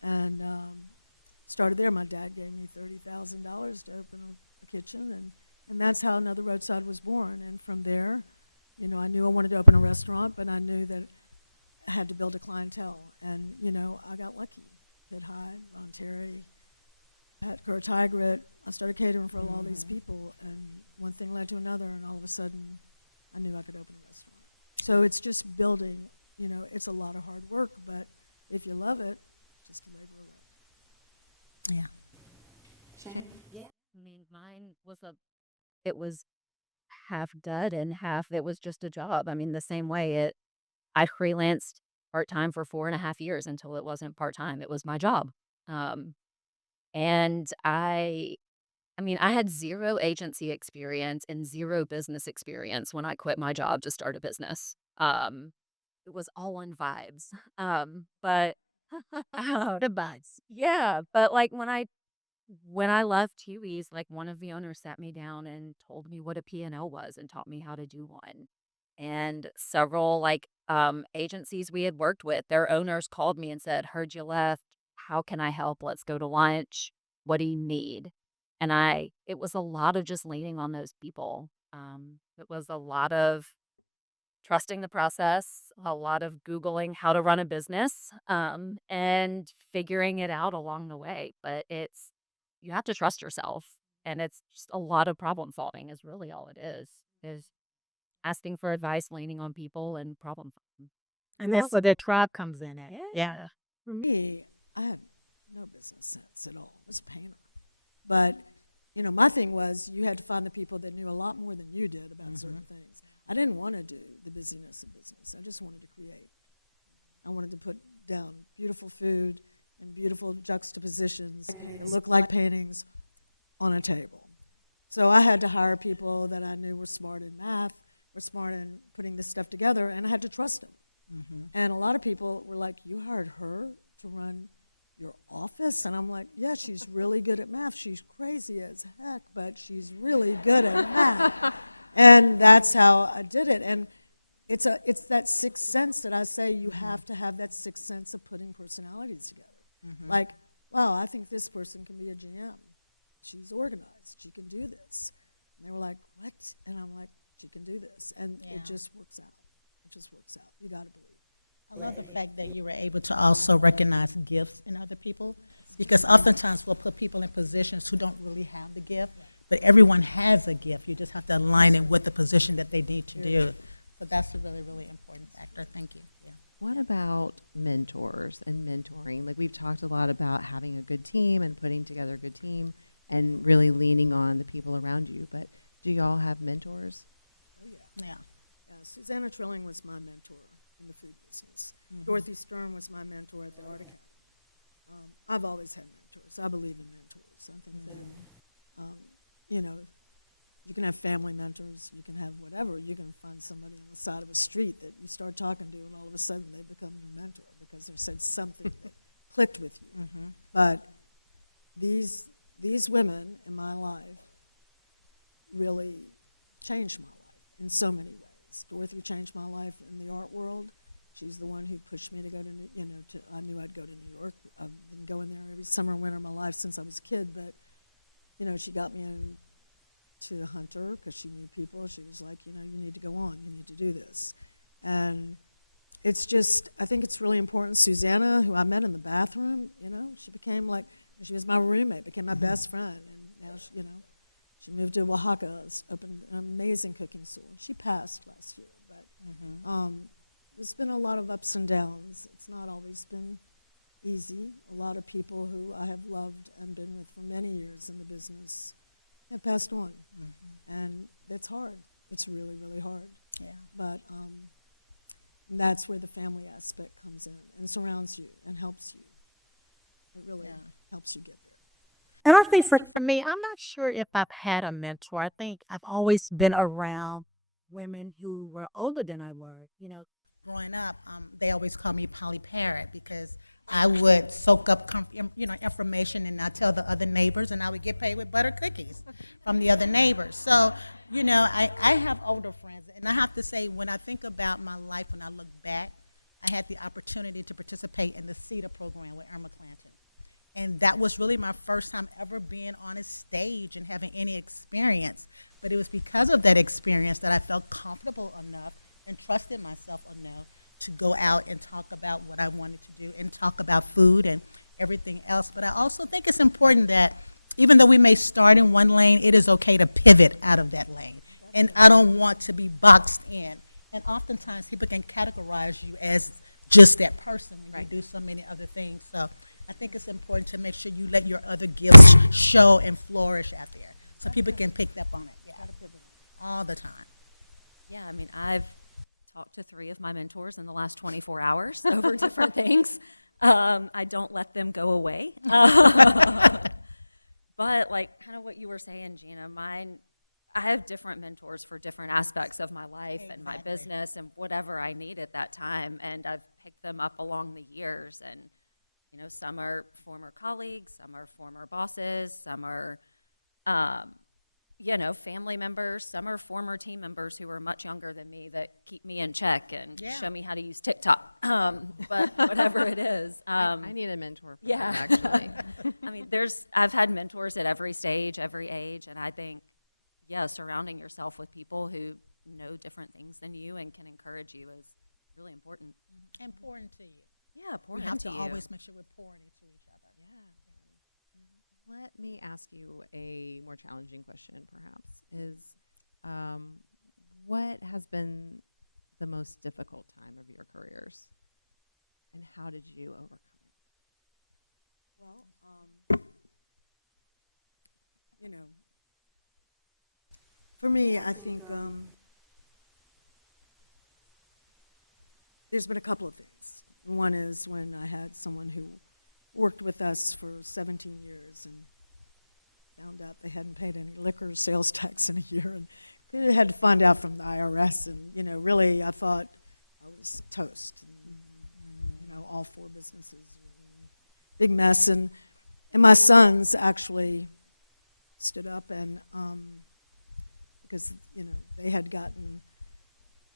and started there. My dad gave me $30,000 to open a kitchen, and that's how Another Roadside was born. And from there, I knew I wanted to open a restaurant, but I knew that I had to build a clientele, and I got lucky. Pitt Hyde, Ron Terry, Pat Kerr-Tigret. I started catering for all these people, and one thing led to another, and all of a sudden, I knew I could open a restaurant. So it's just building, it's a lot of hard work, but if you love it, just a labor of love. Yeah. Yeah. I mean, mine was it was half dud and half it was just a job. I mean, the same way I freelanced part-time for 4.5 years until it wasn't part-time. It was my job. Um, and I mean, I had 0 agency experience and 0 business experience when I quit my job to start a business. It was all on vibes. But The buzz. yeah, but like when I left Huey's, like one of the owners sat me down and told me what a P&L was and taught me how to do one. And several like agencies we had worked with, their owners called me and said, "Heard you left. How can I help? Let's go to lunch. What do you need?" And it was a lot of just leaning on those people. It was a lot of trusting the process, a lot of Googling how to run a business, and figuring it out along the way. But you have to trust yourself. And it's just a lot of problem solving is really all it is asking for advice, leaning on people, and problem solving. And that's where the tribe comes in at. Yeah. For me, I had no business sense at all. I was a painter. But, my thing was you had to find the people that knew a lot more than you did about certain things. I didn't want to do the busyness of business. I just wanted to create. I wanted to put down beautiful food and beautiful juxtapositions that looked like paintings on a table. So I had to hire people that I knew were smart in math, were smart in putting this stuff together, and I had to trust them. And a lot of people were like, "You hired her to run your office?" And I'm like, "Yeah, she's really good at math. She's crazy as heck, but she's really good at math." And that's how I did it. And it's that sixth sense that I say you have to have that sixth sense of putting personalities together. Like, wow, I think this person can be a GM. She's organized. She can do this. And they were like, "What?" And I'm like, "She can do this." And it just works out. It just works out. You got to believe. I love the fact that you were able to also recognize gifts in other people, because oftentimes we'll put people in positions who don't really have the gift, but everyone has a gift. You just have to align it with the position that they need to do. So that's a really, really important factor. Thank you. Yeah. What about mentors and mentoring? Like we've talked a lot about having a good team and putting together a good team and really leaning on the people around you. But do y'all have mentors? Oh, yeah. Yeah. Yeah, Susanna Trilling was my mentor in the food business. Dorothy Stern was my mentor at the Art Academy. I've always had mentors. I believe in mentors. I think that, you can have family mentors, you can have whatever. You can find somebody on the side of a street that you start talking to, and all of a sudden they become your mentor because they said something that clicked with you. But these women in my life really changed my life in so many ways. Dorothy changed my life in the art world. She's the one who pushed me to go to, I knew I'd go to New York. I've been going there every summer and winter of my life since I was a kid, but, she got me into Hunter because she knew people. She was like, you need to go on. You need to do this. And it's just, I think it's really important. Susanna, who I met in the bathroom, she became like, she was my roommate, became my best friend. And now, she moved to Oaxaca, opened an amazing cooking school. And she passed last year, but there's been a lot of ups and downs. It's not always been easy. A lot of people who I have loved and been with for many years in the business have passed on. And that's hard. It's really, really hard. Yeah. But that's where the family aspect comes in and surrounds you and helps you. It really helps you get there. And I think for me, I'm not sure if I've had a mentor. I think I've always been around women who were older than I were. Growing up, they always called me Polly Parrot because I would soak up, information and I'd tell the other neighbors, and I would get paid with butter cookies from the other neighbors. So, I have older friends, and I have to say, when I think about my life, when I look back, I had the opportunity to participate in the CETA program with Irma Clanton. And that was really my first time ever being on a stage and having any experience. But it was because of that experience that I felt comfortable enough and trusted myself enough to go out and talk about what I wanted to do and talk about food and everything else. But I also think it's important that even though we may start in one lane, it is okay to pivot out of that lane. And I don't want to be boxed in. And oftentimes people can categorize you as just that person when you do so many other things. So I think it's important to make sure you let your other gifts show and flourish out there so people can pick up on it. Yeah. all the time. Yeah, I mean, I've talked to 3 of my mentors in the last 24 hours over different things. I don't let them go away. But like kind of what you were saying, Gina, I have different mentors for different aspects of my life and my business and whatever I need at that time. And I've picked them up along the years. And, you know, some are former colleagues, some are former bosses, some are, you know, family members, some are former team members who are much younger than me that keep me in check and show me how to use TikTok. But whatever it is. I need a mentor for Yeah. that, actually. I mean, I've had mentors at every stage, every age, and I think, yeah, surrounding yourself with people who know different things than you and can encourage you is really important. And pouring to you. Yeah, We pouring have into to you. always make sure we're pouring into each other. Yeah. Let me ask you a more challenging question, perhaps, is what has been the most difficult time of your careers, and how did you overcome it? Well, you know, for me, I think there's been a couple of things. One is when I had someone who worked with us for 17 years and found out they hadn't paid any liquor sales tax in a year and had to find out from the IRS. And, you know, really, I thought I was toast. And, you know, all 4 businesses were in a big mess. And my sons actually stood up and, because, you know, they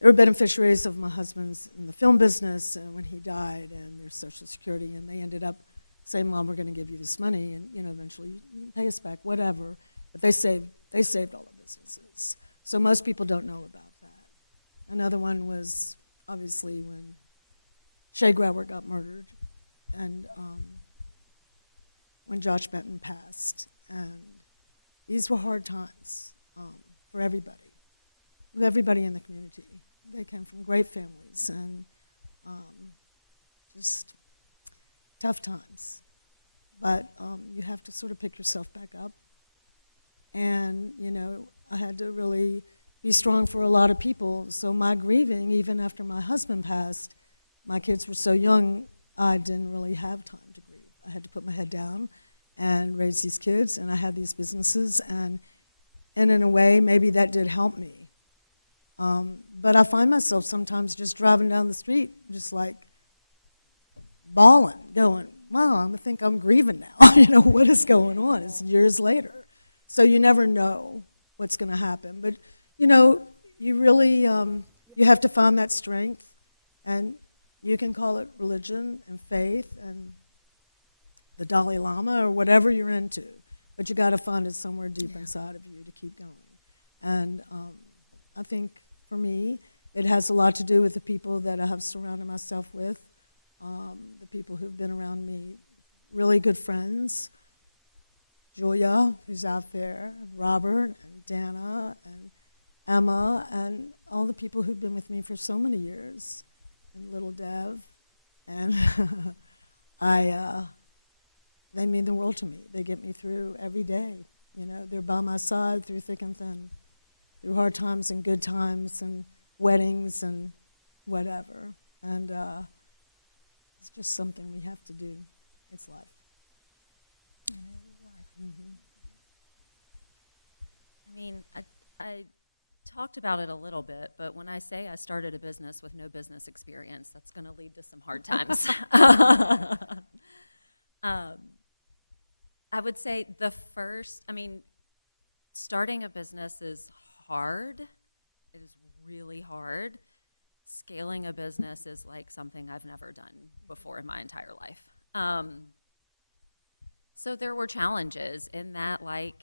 were beneficiaries of my husband's in the film business when he died and their Social Security, and they ended up saying, Mom, we're going to give you this money, and, you know, eventually you can pay us back, whatever. But they saved all the businesses. So most people don't know about that. Another one was obviously when Shay Grower got murdered, and when Josh Benton passed. And these were hard times for everybody in the community. They came from great families and just tough times. But you have to sort of pick yourself back up. And, you know, I had to really be strong for a lot of people. So my grieving, even after my husband passed, my kids were so young, I didn't really have time to grieve. I had to put my head down and raise these kids, and I had these businesses, and in a way, maybe that did help me. But I find myself sometimes just driving down the street, just like bawling, going, wow, I think I'm grieving now. You know, what is going on? It's years later. So you never know what's going to happen. But, you know, you really, you have to find that strength, and you can call it religion and faith and the Dalai Lama or whatever you're into, but you got to find it somewhere deep inside of you to keep going. And I think for me, it has a lot to do with the people that I have surrounded myself with, the people who've been around me, really good friends, Julia, who's out there, and Robert, and Dana, and Emma, and all the people who've been with me for so many years, and little Dev, and they mean the world to me. They get me through every day. You know, they're by my side through thick and thin, through hard times and good times and weddings and whatever. And it's just something we have to do. It's life. And it was life. Mm-hmm. I mean, I talked about it a little bit, but when I say I started a business with no business experience, that's going to lead to some hard times. I would say starting a business is hard. It is really hard. Scaling a business is like something I've never done before in my entire life. So there were challenges in that, like,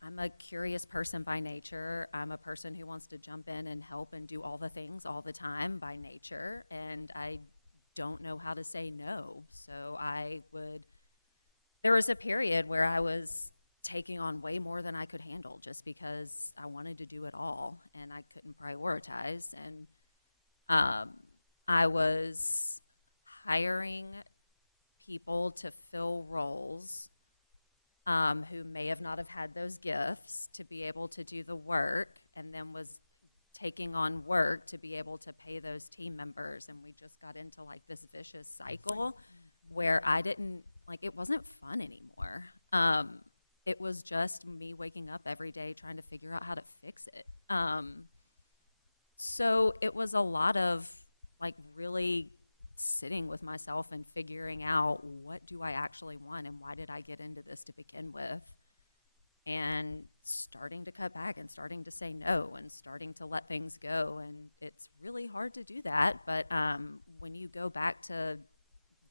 I'm a curious person by nature. I'm a person who wants to jump in and help and do all the things all the time by nature, and I don't know how to say no. So there was a period where I was taking on way more than I could handle just because I wanted to do it all, and I couldn't prioritize. And I was hiring people to fill roles who may have not have had those gifts to be able to do the work, and then was taking on work to be able to pay those team members. And we just got into like this vicious cycle where I didn't, like, it wasn't fun anymore. It was just me waking up every day trying to figure out how to fix it. So it was a lot of like really sitting with myself and figuring out, what do I actually want and why did I get into this to begin with? And starting to cut back and starting to say no and starting to let things go. And it's really hard to do that, but when you go back to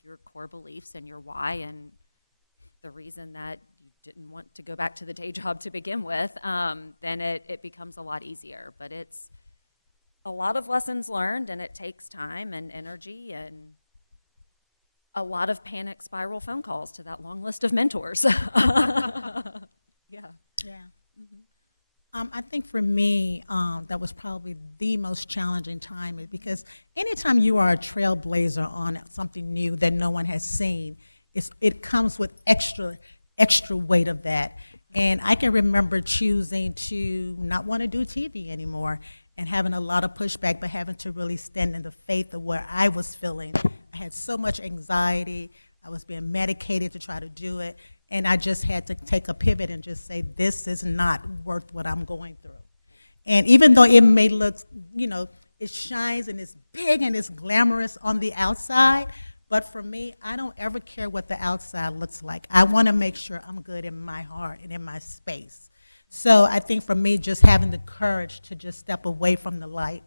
your core beliefs and your why and the reason that you didn't want to go back to the day job to begin with, then it becomes a lot easier. But it's a lot of lessons learned, and it takes time and energy and a lot of panic spiral phone calls to that long list of mentors. Yeah. Yeah. I think for me, that was probably the most challenging time, because anytime you are a trailblazer on something new that no one has seen, it comes with extra weight of that. And I can remember choosing to not want to do TV anymore and having a lot of pushback, but having to really stand in the faith of where I was feeling. I had so much anxiety. I was being medicated to try to do it. And I just had to take a pivot and just say, this is not worth what I'm going through. And even though it may look, it shines and it's big and it's glamorous on the outside, but for me, I don't ever care what the outside looks like. I want to make sure I'm good in my heart and in my space. So I think for me, just having the courage to just step away from the light.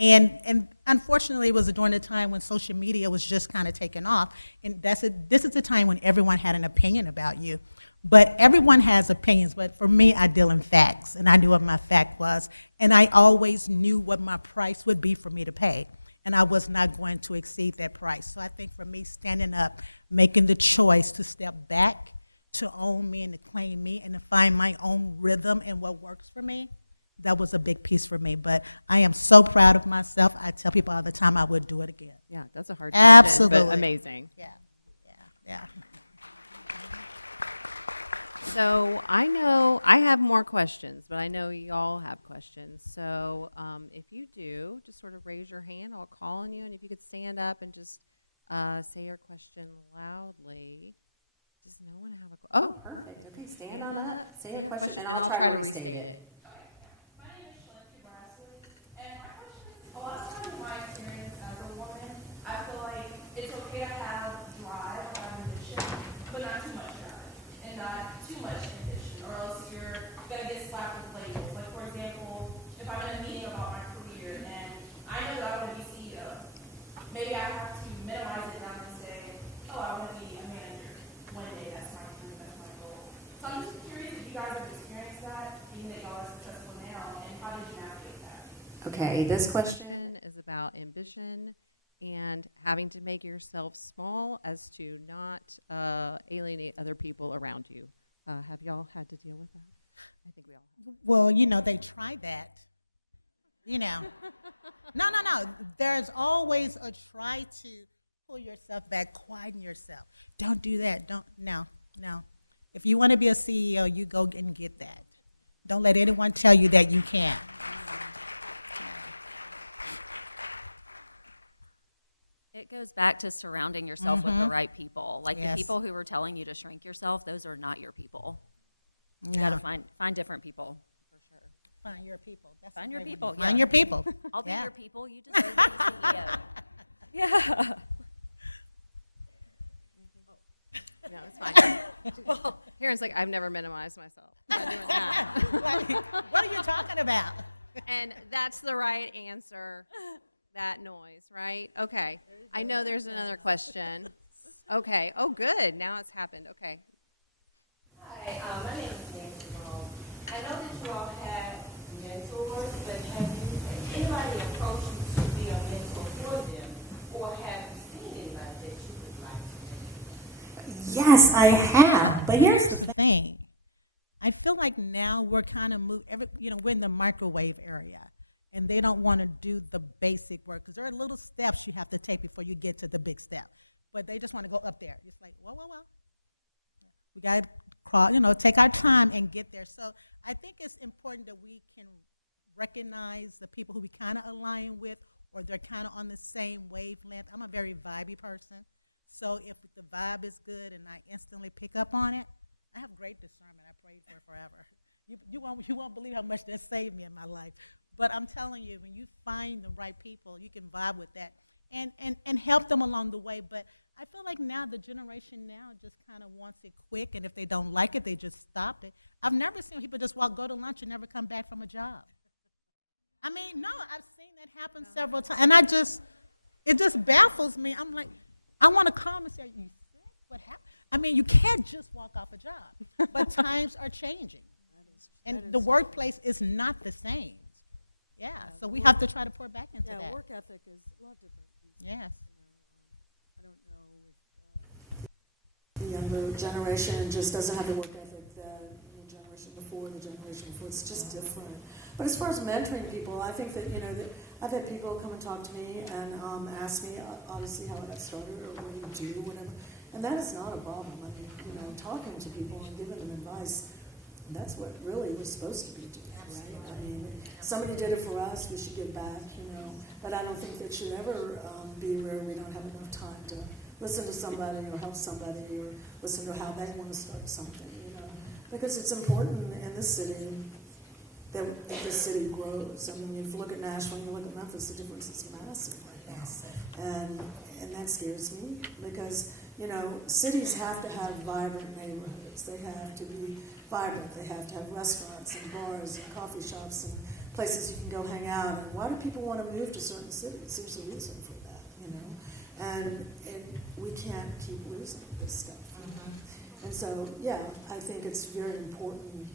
And unfortunately, it was during the time when social media was just kind of taking off. And this is the time when everyone had an opinion about you. But everyone has opinions. But for me, I deal in facts. And I knew what my fact was. And I always knew what my price would be for me to pay. And I was not going to exceed that price. So I think for me, standing up, making the choice to step back, to own me and to claim me, and to find my own rhythm and what works for me, that was a big piece for me. But I am so proud of myself. I tell people all the time I would do it again. Yeah, that's a hard Absolutely. decision, but amazing. Yeah. So I know I have more questions, but I know y'all have questions. So if you do, just sort of raise your hand. I'll call on you, and if you could stand up and just say your question loudly. Does no one have a question? Oh, perfect. Stand on up, say your question, and I'll try to restate it. Okay, this question is about ambition and having to make yourself small as to not alienate other people around you. Have y'all had to deal with that? I think we all have. Well, they tried that. No. There's always a try to pull yourself back, quieten yourself. Don't do that. No. If you want to be a CEO, you go and get that. Don't let anyone tell you that you can't. It goes back to surrounding yourself with the right people. Like Yes. the people who are telling you to shrink yourself, those are not your people. You Yeah. got to find different people, for sure. Find your people. That's Find a your great people, one. yeah. Find your people. I'll be Yeah. your people. You deserve to be CEO. Yeah. No, it's fine. Karen's like, I've never minimized myself. I'm not doing that. What are you talking about? And that's the right answer. That noise, right? Okay. I know there's another question. Okay. Oh, good. Now it's happened. Okay. Hi, my name is Nancy Rome. I know that you all had mentors, but have anybody approached you to be a mentor for them, or have you seen anybody that you would like to mentor? Yes, I have. But here's the thing. I feel like now we're kind of we're in the microwave area. And they don't want to do the basic work because there are little steps you have to take before you get to the big step. But they just want to go up there. It's like, whoa. We got to take our time and get there. So I think it's important that we can recognize the people who we kind of align with, or they're kind of on the same wavelength. I'm a very vibey person. So if the vibe is good and I instantly pick up on it, I have great discernment. I prayed for it forever. You won't believe how much that saved me in my life. But I'm telling you, when you find the right people, you can vibe with that and help them along the way. But I feel like now the generation now just kind of wants it quick, and if they don't like it, they just stop it. I've never seen people just go to lunch and never come back from a job. I mean, no, I've seen that happen several times, and it just baffles me. I'm like, I want to come and say, are you sick? What happened? I mean, you can't just walk off a job, but times are changing, and the workplace is not the same. Yeah, so we have to try to pour back into that. Yeah, work ethic is a lot different. Yes. I don't know if the younger generation just doesn't have the work ethic that the generation before, it's just different. But as far as mentoring people, I think that, that I've had people come and talk to me and ask me, obviously, how I got started or what do you do, and that's not a problem. I mean, talking to people and giving them advice, that's what really we're supposed to be doing. Right? I mean, somebody did it for us, we should give back, But I don't think that should ever be where we don't have enough time to listen to somebody or help somebody or listen to how they want to start something, Because it's important in this city that this city grows. And when you look at Nashville and look at Memphis, the difference is massive. And that scares me because, cities have to have vibrant neighborhoods. They have to be vibrant. They have to have restaurants and bars and coffee shops and places you can go hang out. And why do people want to move to certain cities? There's a reason for that, And we can't keep losing this stuff. And so, I think it's very important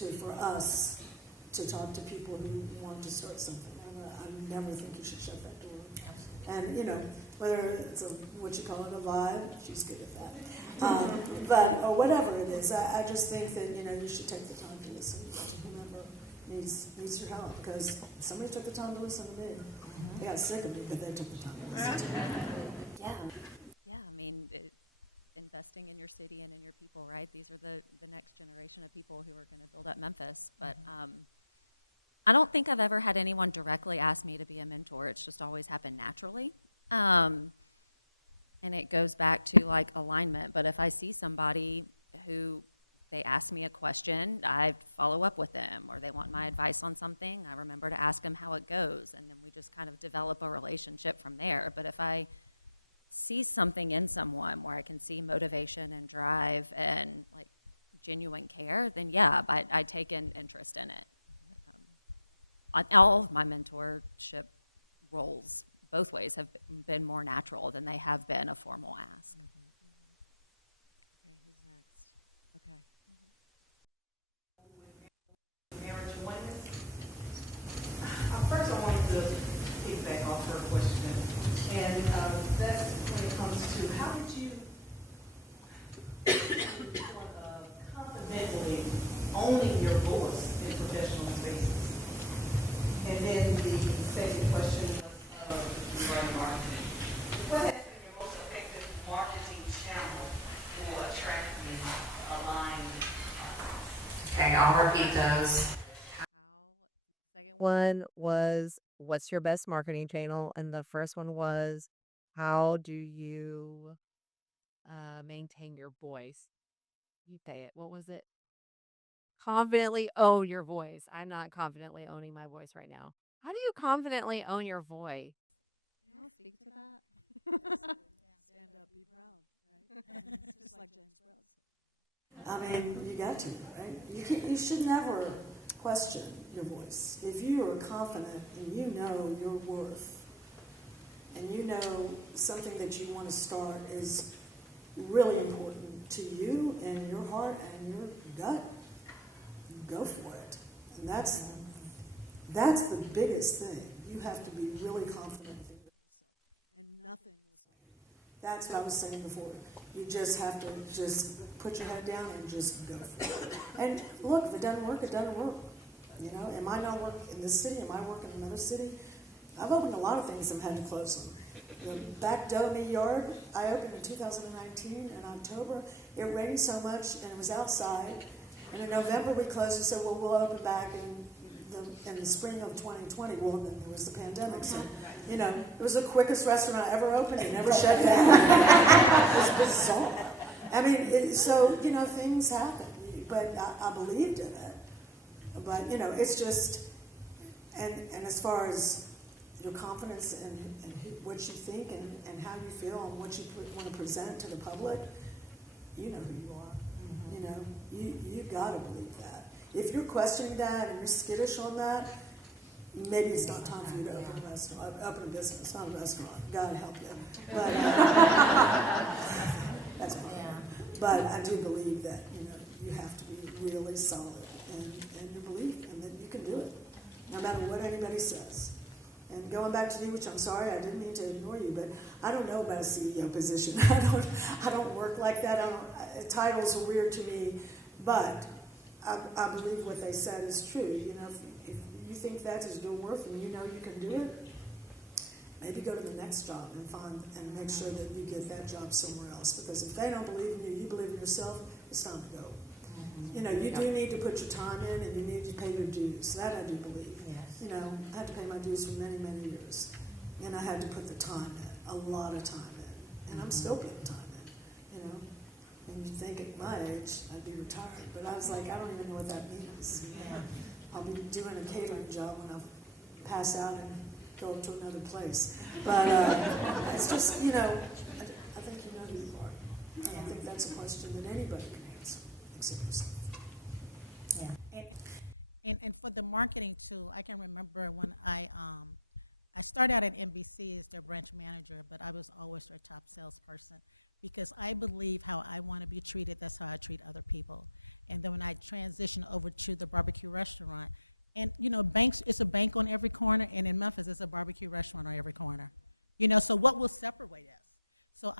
for us to talk to people who want to start something. I never think you should shut that door. And, whether it's what you call it, a vibe, she's good at that. Or whatever it is, I just think that, you should take the time to listen. Whoever needs your help, because somebody took the time to listen to me. Yeah, it's sick of me, but they took the time to listen to me. Yeah, I mean, investing in your city and in your people, right? These are the next generation of people who are going to build up Memphis. But I don't think I've ever had anyone directly ask me to be a mentor. It's just always happened naturally. And it goes back to alignment. But if I see somebody who they ask me a question, I follow up with them, or they want my advice on something, I remember to ask them how it goes, and then we just kind of develop a relationship from there. But if I see something in someone where I can see motivation and drive and genuine care, then I take an interest in it. All of my mentorship roles, both ways, have been more natural than they have been a formal ask. Okay, who's next? Okay. Marriage and women. First, I wanted to piggyback off her question, and that's when it comes to how did you confidently owning your voice in professional spaces? And then the second question was regarding marketing. What has been your most effective marketing channel for attracting aligned partners? Okay, I'll repeat those. Second one was, what's your best marketing channel? And the first one was, how do you maintain your voice? You say it. What was it? Confidently own your voice. I'm not confidently owning my voice right now. How do you confidently own your voice? Can you speak to that? Stand up, be proud, right? It's just like James Brown said. I mean, you got to, right? You should never question your voice. If you are confident and you know your worth, and you know something that you want to start is really important to you and your heart and your gut, go for it. And that's the biggest thing. You have to be really confident in yourself, and nothing will stop you. That's what I was saying before. You just have to just put your head down and just go for it. And look, if it doesn't work, it doesn't work. It might not work in this city, it might work in another city. I've opened a lot of things I've had to close them. The back Domi yard, I opened in 2019 in October. it rained so much and it was outside. And in November we closed and said, well, we'll open back in the spring of 2020. Well, then there was the pandemic. So, you know, it was the quickest restaurant I ever opened. It never shut down. It was bizarre. I mean, so, you know, things happen. But I believed in it. But, you know, it's just, and as far as your confidence and what you think and how you feel and what you want to present to the public, you know who you are. You know, you got to believe that. If you're questioning that and you're skittish on that, maybe it's not time for you to open a restaurant, open a business. It's not a restaurant. God help you. But, that's fine. But I do believe that, you know, you have to be really solid and you believe and that you can do it, no matter what anybody says. And going back to you, which I'm sorry, I didn't mean to ignore you, but I don't know about a CEO position. I don't work like that. Titles are weird to me, but I believe what they said is true. You know, if you think that is your worth and you know you can do it, maybe go to the next job and make sure that you get that job somewhere else. Because if they don't believe in you, you believe in yourself, it's time to go. You know, you do need to put your time in and you need to pay your dues. That I do believe. You know, I had to pay my dues for many, many years. And I had to put the time in, a lot of time in. And I'm still putting time in, you know. And you think at my age, I'd be retired. But I was like, I don't even know what that means. I'll be doing a catering job when I pass out and go to another place. But it's just, you know, I think you know who you are. I think that's a question that anybody can answer, except yourself. And for the marketing too, I can remember when I started out at NBC as their branch manager, but I was always their top salesperson because I believe how I want to be treated, that's how I treat other people. And then when I transitioned over to the barbecue restaurant, and you know, it's a bank on every corner, and in Memphis, it's a barbecue restaurant on every corner. You know, so what will separate us? So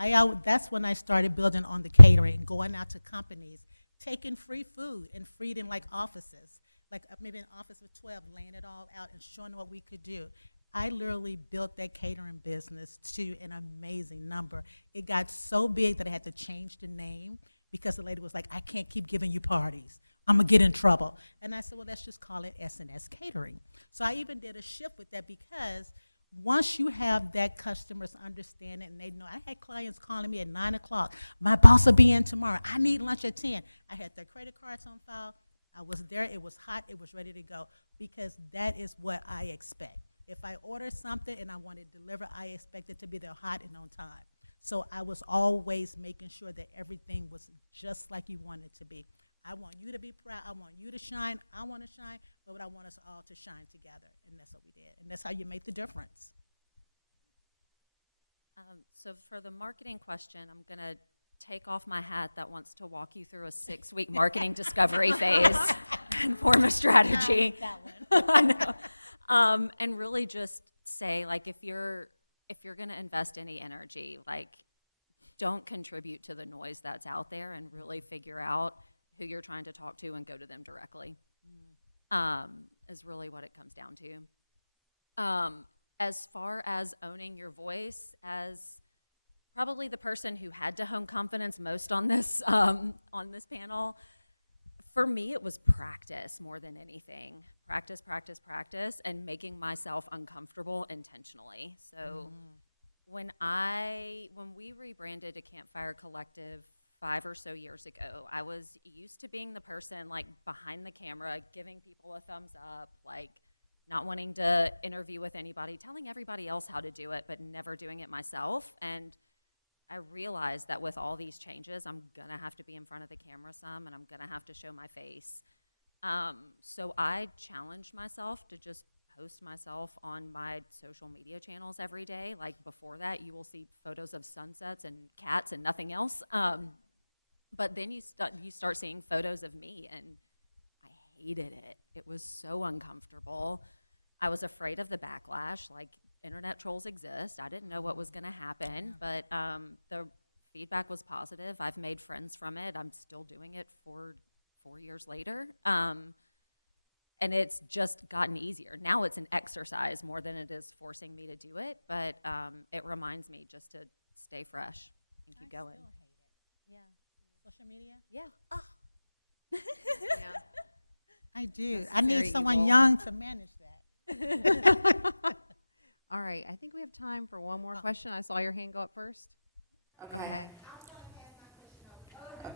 that's when I started building on the catering, going out to companies, taking free food and feeding like offices. Like maybe an office of 12, laying it all out and showing what we could do. I literally built that catering business to an amazing number. It got so big that I had to change the name because the lady was like, I can't keep giving you parties. I'm going to get in trouble. And I said, well, let's just call it S&S Catering. So I even did a shift with that because once you have that customer's understanding and they know, I had clients calling me at 9 o'clock. My boss will be in tomorrow. I need lunch at 10. I had their credit cards on file. I was there, it was hot, it was ready to go, because that is what I expect. If I order something and I want it delivered, I expect it to be there hot and on time. So I was always making sure that everything was just like you want it to be. I want you to be proud, I want you to shine, I want to shine, but I want us all to shine together, and that's what we did. And that's how you make the difference. So for the marketing question, I'm going to take off my hat that wants to walk you through a 6-week marketing discovery phase and form a strategy. That one. I know. And really just say, like, if you're going to invest any energy, like, don't contribute to the noise that's out there and really figure out who you're trying to talk to and go to them directly. Is really what it comes down to. As far as owning your voice, as probably the person who had to hone confidence most on this panel, for me it was practice more than anything. Practice, and making myself uncomfortable intentionally. So when we rebranded to Campfire Collective 5 or so years ago, I was used to being the person like behind the camera, giving people a thumbs up, like not wanting to interview with anybody, telling everybody else how to do it, but never doing it myself. And I realized that with all these changes, I'm going to have to be in front of the camera some, and I'm going to have to show my face. So I challenged myself to just post myself on my social media channels every day. Like before that, you will see photos of sunsets and cats and nothing else. But then you start seeing photos of me, and I hated it. It was so uncomfortable. I was afraid of the backlash. Like, internet trolls exist. I didn't know what was going to happen, but the feedback was positive. I've made friends from it. I'm still doing it 4 years later. And it's just gotten easier. Now it's an exercise more than it is forcing me to do it, but it reminds me just to stay fresh and keep going. Still hate it. Yeah. social media? Yeah. Yeah. I do. That's I need very someone evil. young to manage that. All right. I think we have time for one more question. I saw your hand go up first. Okay.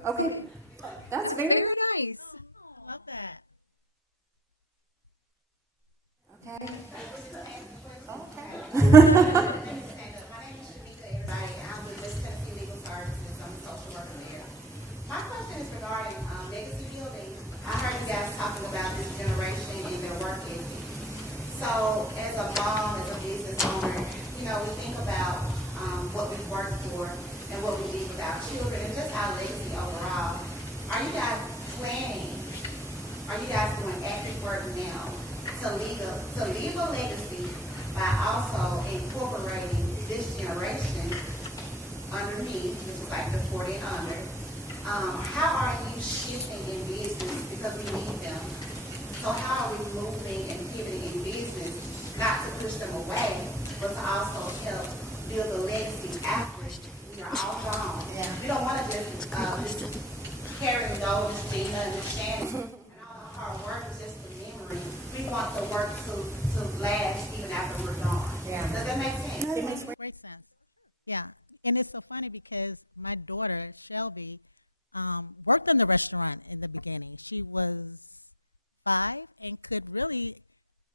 Okay. That's very nice. I love that. My question is regarding legacy building. I heard you guys talking about this generation and their work ethic. So as a mom, as a business owner, you know, we think about what we've worked for and what we leave with our children and just our legacy overall. Are you guys planning, are you guys doing active work now to leave a legacy by also incorporating this generation under me, which is like the 40 and under? How are you shifting in business because we need them? So how are we moving and pivoting in business, not to push them away, but to also help build a legacy after we are all gone? We don't want to just carry the gold and Gina and Shannon and all the hard work is just the memory. We want the work to last even after we're gone. Does that make sense? It makes great sense. Yeah. And it's so funny because my daughter, Shelby, worked in the restaurant in the beginning. She was 5 and could really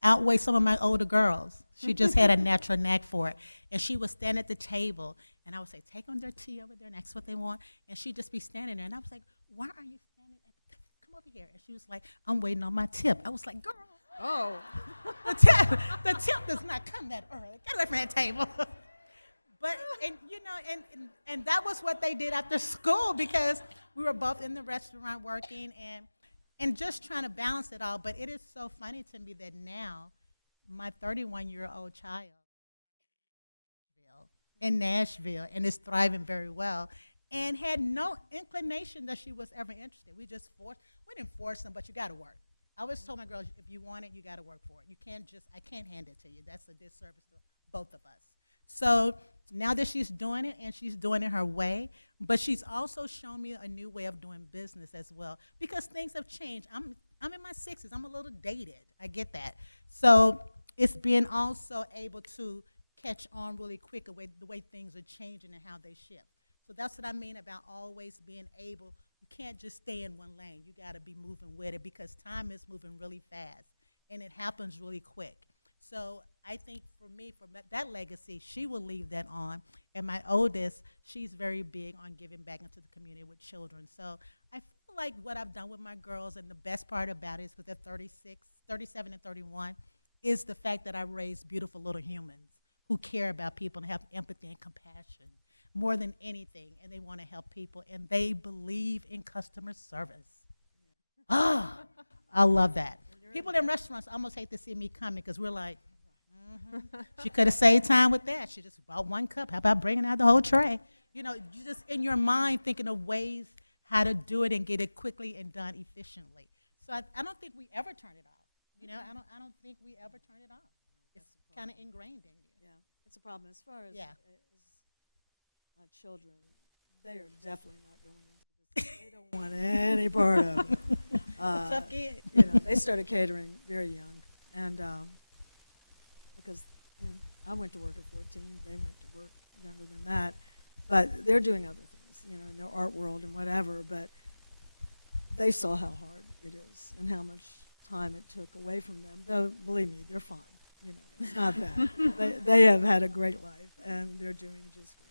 outweigh some of my older girls. She just had a natural knack for it. And she would stand at the table, and I would say, take them their tea over there, and that's what they want. And she'd just be standing there. And I was like, why are you standing at the come over here? And she was like, I'm waiting on my tip. I was like, girl, Oh. the tip does not come that early. Get away from that table. But, and you know, and that was what they did after school because we were both in the restaurant working and just trying to balance it all. But it is so funny to me that now my 31-year-old child in Nashville and is thriving very well and had no inclination that she was ever interested. We didn't force them, but you got to work. I always told my girls, if you want it, you got to work for it. I can't hand it to you. That's a disservice to both of us. So now that she's doing it, and she's doing it her way, but she's also shown me a new way of doing business as well because things have changed. I'm in my 60s. I'm a little dated. I get that. So it's being also able to catch on really quick the way things are changing and how they shift. So that's what I mean about always being able. You can't just stay in one lane. You got to be moving with it because time is moving really fast, and it happens really quick. So I think for me, for that legacy, she will leave that on. And my oldest, she's very big on giving back into the community with children. So I feel like what I've done with my girls, and the best part about it is with their 37 and 31, is the fact that I raised beautiful little humans who care about people and have empathy and compassion more than anything. And they want to help people, and they believe in customer service. Oh, I love that. People in restaurants almost hate to see me coming because we're like, she could have saved time with that. She just bought one cup. How about bringing out the whole tray? You know, you just in your mind thinking of ways how to do it and get it quickly and done efficiently. So I don't think we ever turn it off. You know, I don't think we ever turn it off. It's kind of ingrained in you. Yeah, it's a problem. As far as, Yeah. as my children, they are definitely not going into this. They don't want any part of it. Tough kid. You know, they started catering very young, and because I went to work at 14, they went to work younger than that, but they're doing other things, in their art world and whatever. But they saw how hard it is and how much time it took away from them. Though, believe me, they're fine. It's not that. They have had a great life, and they're doing just great.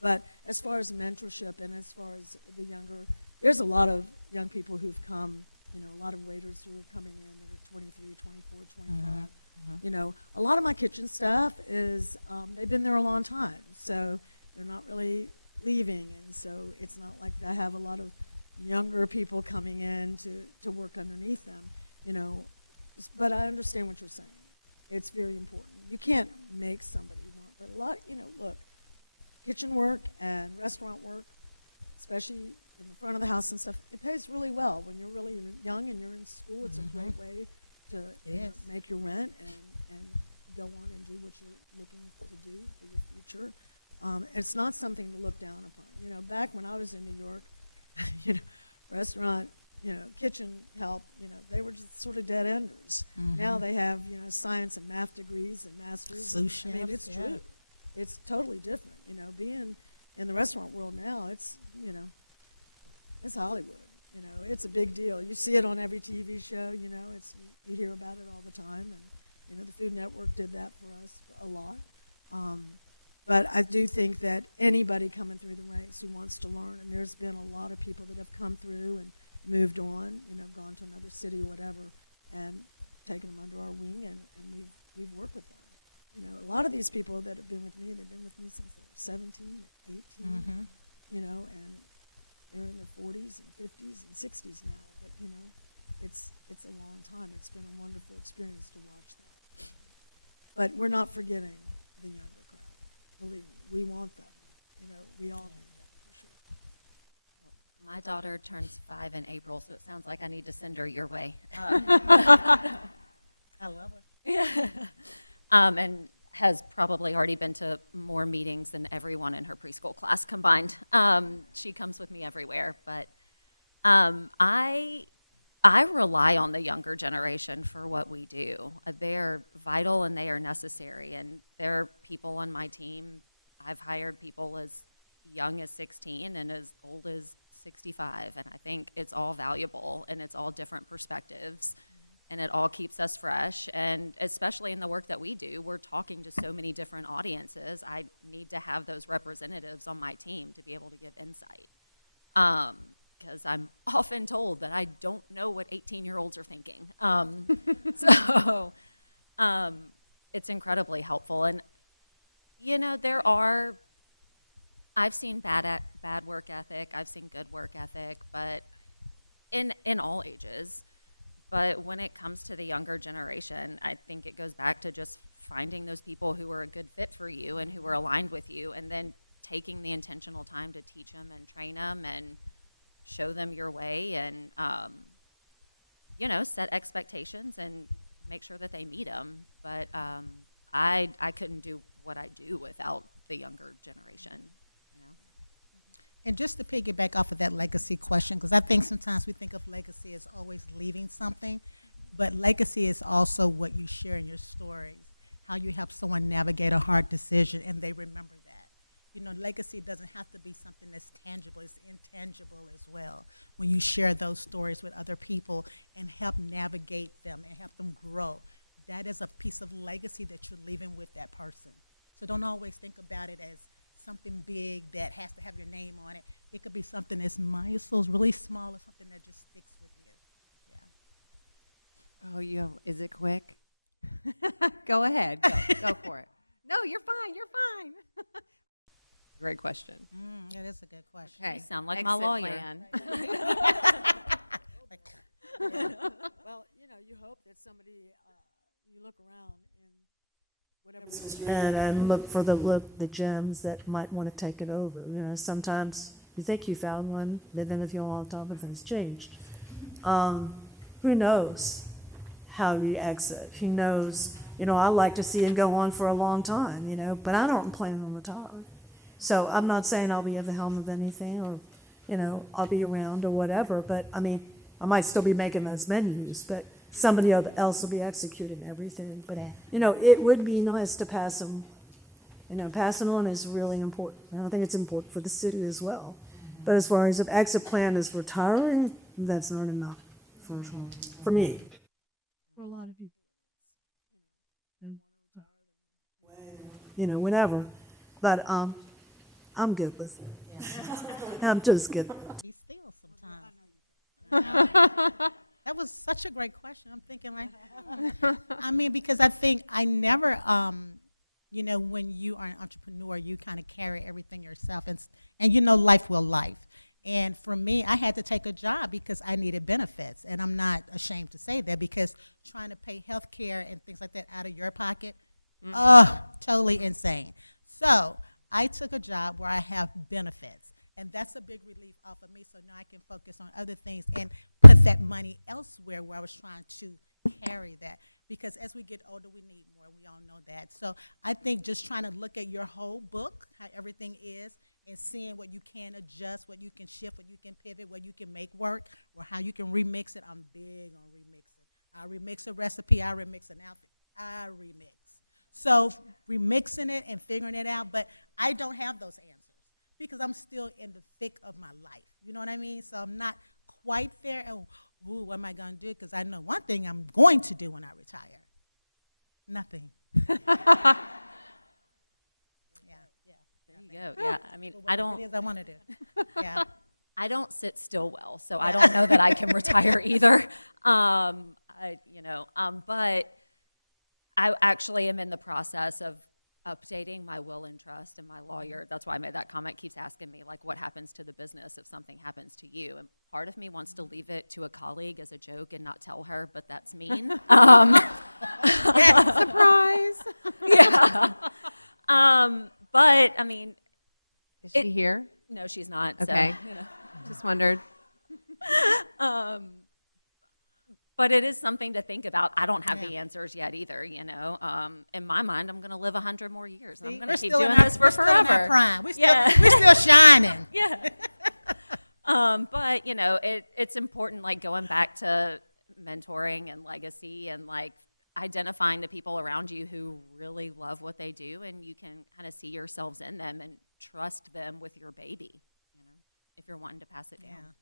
But as far as mentorship and as far as the younger, there's a lot of young people who've come, a lot of waiters who are coming in that are 23, 24, 25. A lot of my kitchen staff is, they've been there a long time, so they're not really leaving, and so it's not like I have a lot of younger people coming in to work underneath them, But I understand what you're saying. It's very important. You can't make somebody want, but a lot, look, kitchen work and restaurant work, especially in the front of the house and stuff, it pays really well. When you're really young and you're in school, it's a great way to make your rent and go on and do what you're looking to do for your future. It's not something to look down upon. Back when I was in New York, you know, restaurant, kitchen help, they were just sort of dead enders. Now they have, science and math degrees and masters. Sous I mean, chefs, it's yeah. true. It's totally different. Being in the restaurant world now, it's, it's Hollywood. It's a big deal. You see it on every TV show, you hear about it all the time. And, the Food Network did that for us a lot. But I do think that anybody coming through the ranks who wants to learn, and there's been a lot of people that have come through and moved on, gone to another city or whatever, and taken them under our wing, and we've worked with them. A lot of these people that have been with me, they've been with me since they were 17, 18, and they're in their 40s and 50s and 60s now. But, it's a long time. It's been a wonderful experience to watch that. But we're not forgetting the younger crowd. Believe me, we want them. We all need them, for sure. My daughter turns 5 in April, so it sounds like I need to send her your way. I love it. And has probably already been to more meetings than everyone in her preschool class combined. She comes with me everywhere, but I rely on the younger generation for what we do. They're vital and they are necessary, and there are people on my team. I've hired people as young as 16 and as old as 65, and I think it's all valuable and it's all different perspectives. And it all keeps us fresh, and especially in the work that we do, we're talking to so many different audiences. I need to have those representatives on my team to be able to give insight. Because I'm often told that I don't know what 18-year-olds are thinking. So it's incredibly helpful. And, I've seen bad work ethic, I've seen good work ethic, but in all ages. But when it comes to the younger generation, I think it goes back to just finding those people who are a good fit for you and who are aligned with you, and then taking the intentional time to teach them and train them and show them your way, and set expectations and make sure that they meet them. But I couldn't do what I do without the younger generation. And just to piggyback off of that legacy question, because I think sometimes we think of legacy as always leaving something, but legacy is also what you share in your stories, how you help someone navigate a hard decision and they remember that. Legacy doesn't have to be something that's tangible, it's intangible as well. When you share those stories with other people and help navigate them and help them grow, that is a piece of legacy that you're leaving with that person. So don't always think about it as something big that has to have your name on it. It could be something that's milestones, really small, or something that just sticks with you. Yeah. Oh, is it quick? Go ahead. Go for it. No, you're fine. You're fine. Great question. That is a good question. Okay. You sound like Exit my lawyer. plan. Well, you hope that somebody, you look around and whatever and look for the gems that might want to take it over. Sometimes you think you found one, but then if you're on top of it, it's changed. Who knows how you exit? Who knows? I like to see it go on for a long time, but I don't plan on the top. So I'm not saying I'll be at the helm of anything or, I'll be around or whatever, but I I might still be making those menus, but somebody else will be executing everything. But, it would be nice to pass them. Passing on is really important. I think it's important for the city as well. But as far as an exit plan is retiring, that's not enough for me. For a lot of people, they want to retire, whenever. But I'm good with it. I'm just good. Be still sometimes. That was such a great question. I'm thinking because I think I never, when you are an entrepreneur, you kind of carry everything yourself, and life will life. And for me, I had to take a job because I needed benefits, and I'm not ashamed to say that, because trying to pay health care and things like that out of your pocket, totally insane. So I took a job where I have benefits. And that's a big relief off of me, so now I can focus on other things and put that money elsewhere where I was trying to carry that. Because as we get older, we need more. We all know that. So I think just trying to look at your whole book, how everything is, and seeing what you can adjust, what you can shift, what you can pivot, what you can make work, or how you can remix it. I'm big on remixing. I remix a recipe, I remix an outfit, I remix. So remixing it and figuring it out, but I don't have those answers because I'm still in the thick of my life. You know what I mean? So I'm not quite there. Oh, ooh, what am I going to do? Because I know one thing I'm going to do when I retire. Nothing. There you go. Yeah, I mean, I don't. What it is I want to do. Yeah. I don't sit still well, so I don't know that I can retire either. But I actually am in the process of updating my will and trust, and my lawyer, that's why I made that comment, keeps asking me, like, what happens to the business if something happens to you? And part of me wants to leave it to a colleague as a joke and not tell her, but that's mean. Surprise. Yeah. But, I mean. Is she here? No, she's not. Okay. So, Just wondered. But it is something to think about. I don't have the answers yet either, you know. In my mind, I'm going to live 100 more years. And I'm going to keep doing this for forever. We're still in our prime. We're still shining. Yeah. But, you know, it's important, like, going back to mentoring and legacy and, like, identifying the people around you who really love what they do, and you can kind of see yourselves in them and trust them with your baby, you know, if you're wanting to pass it down.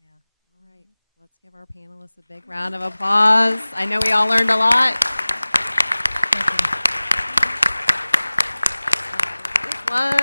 Yeah. All right. Let's give our panelists a big round of applause. I know we all learned a lot. This was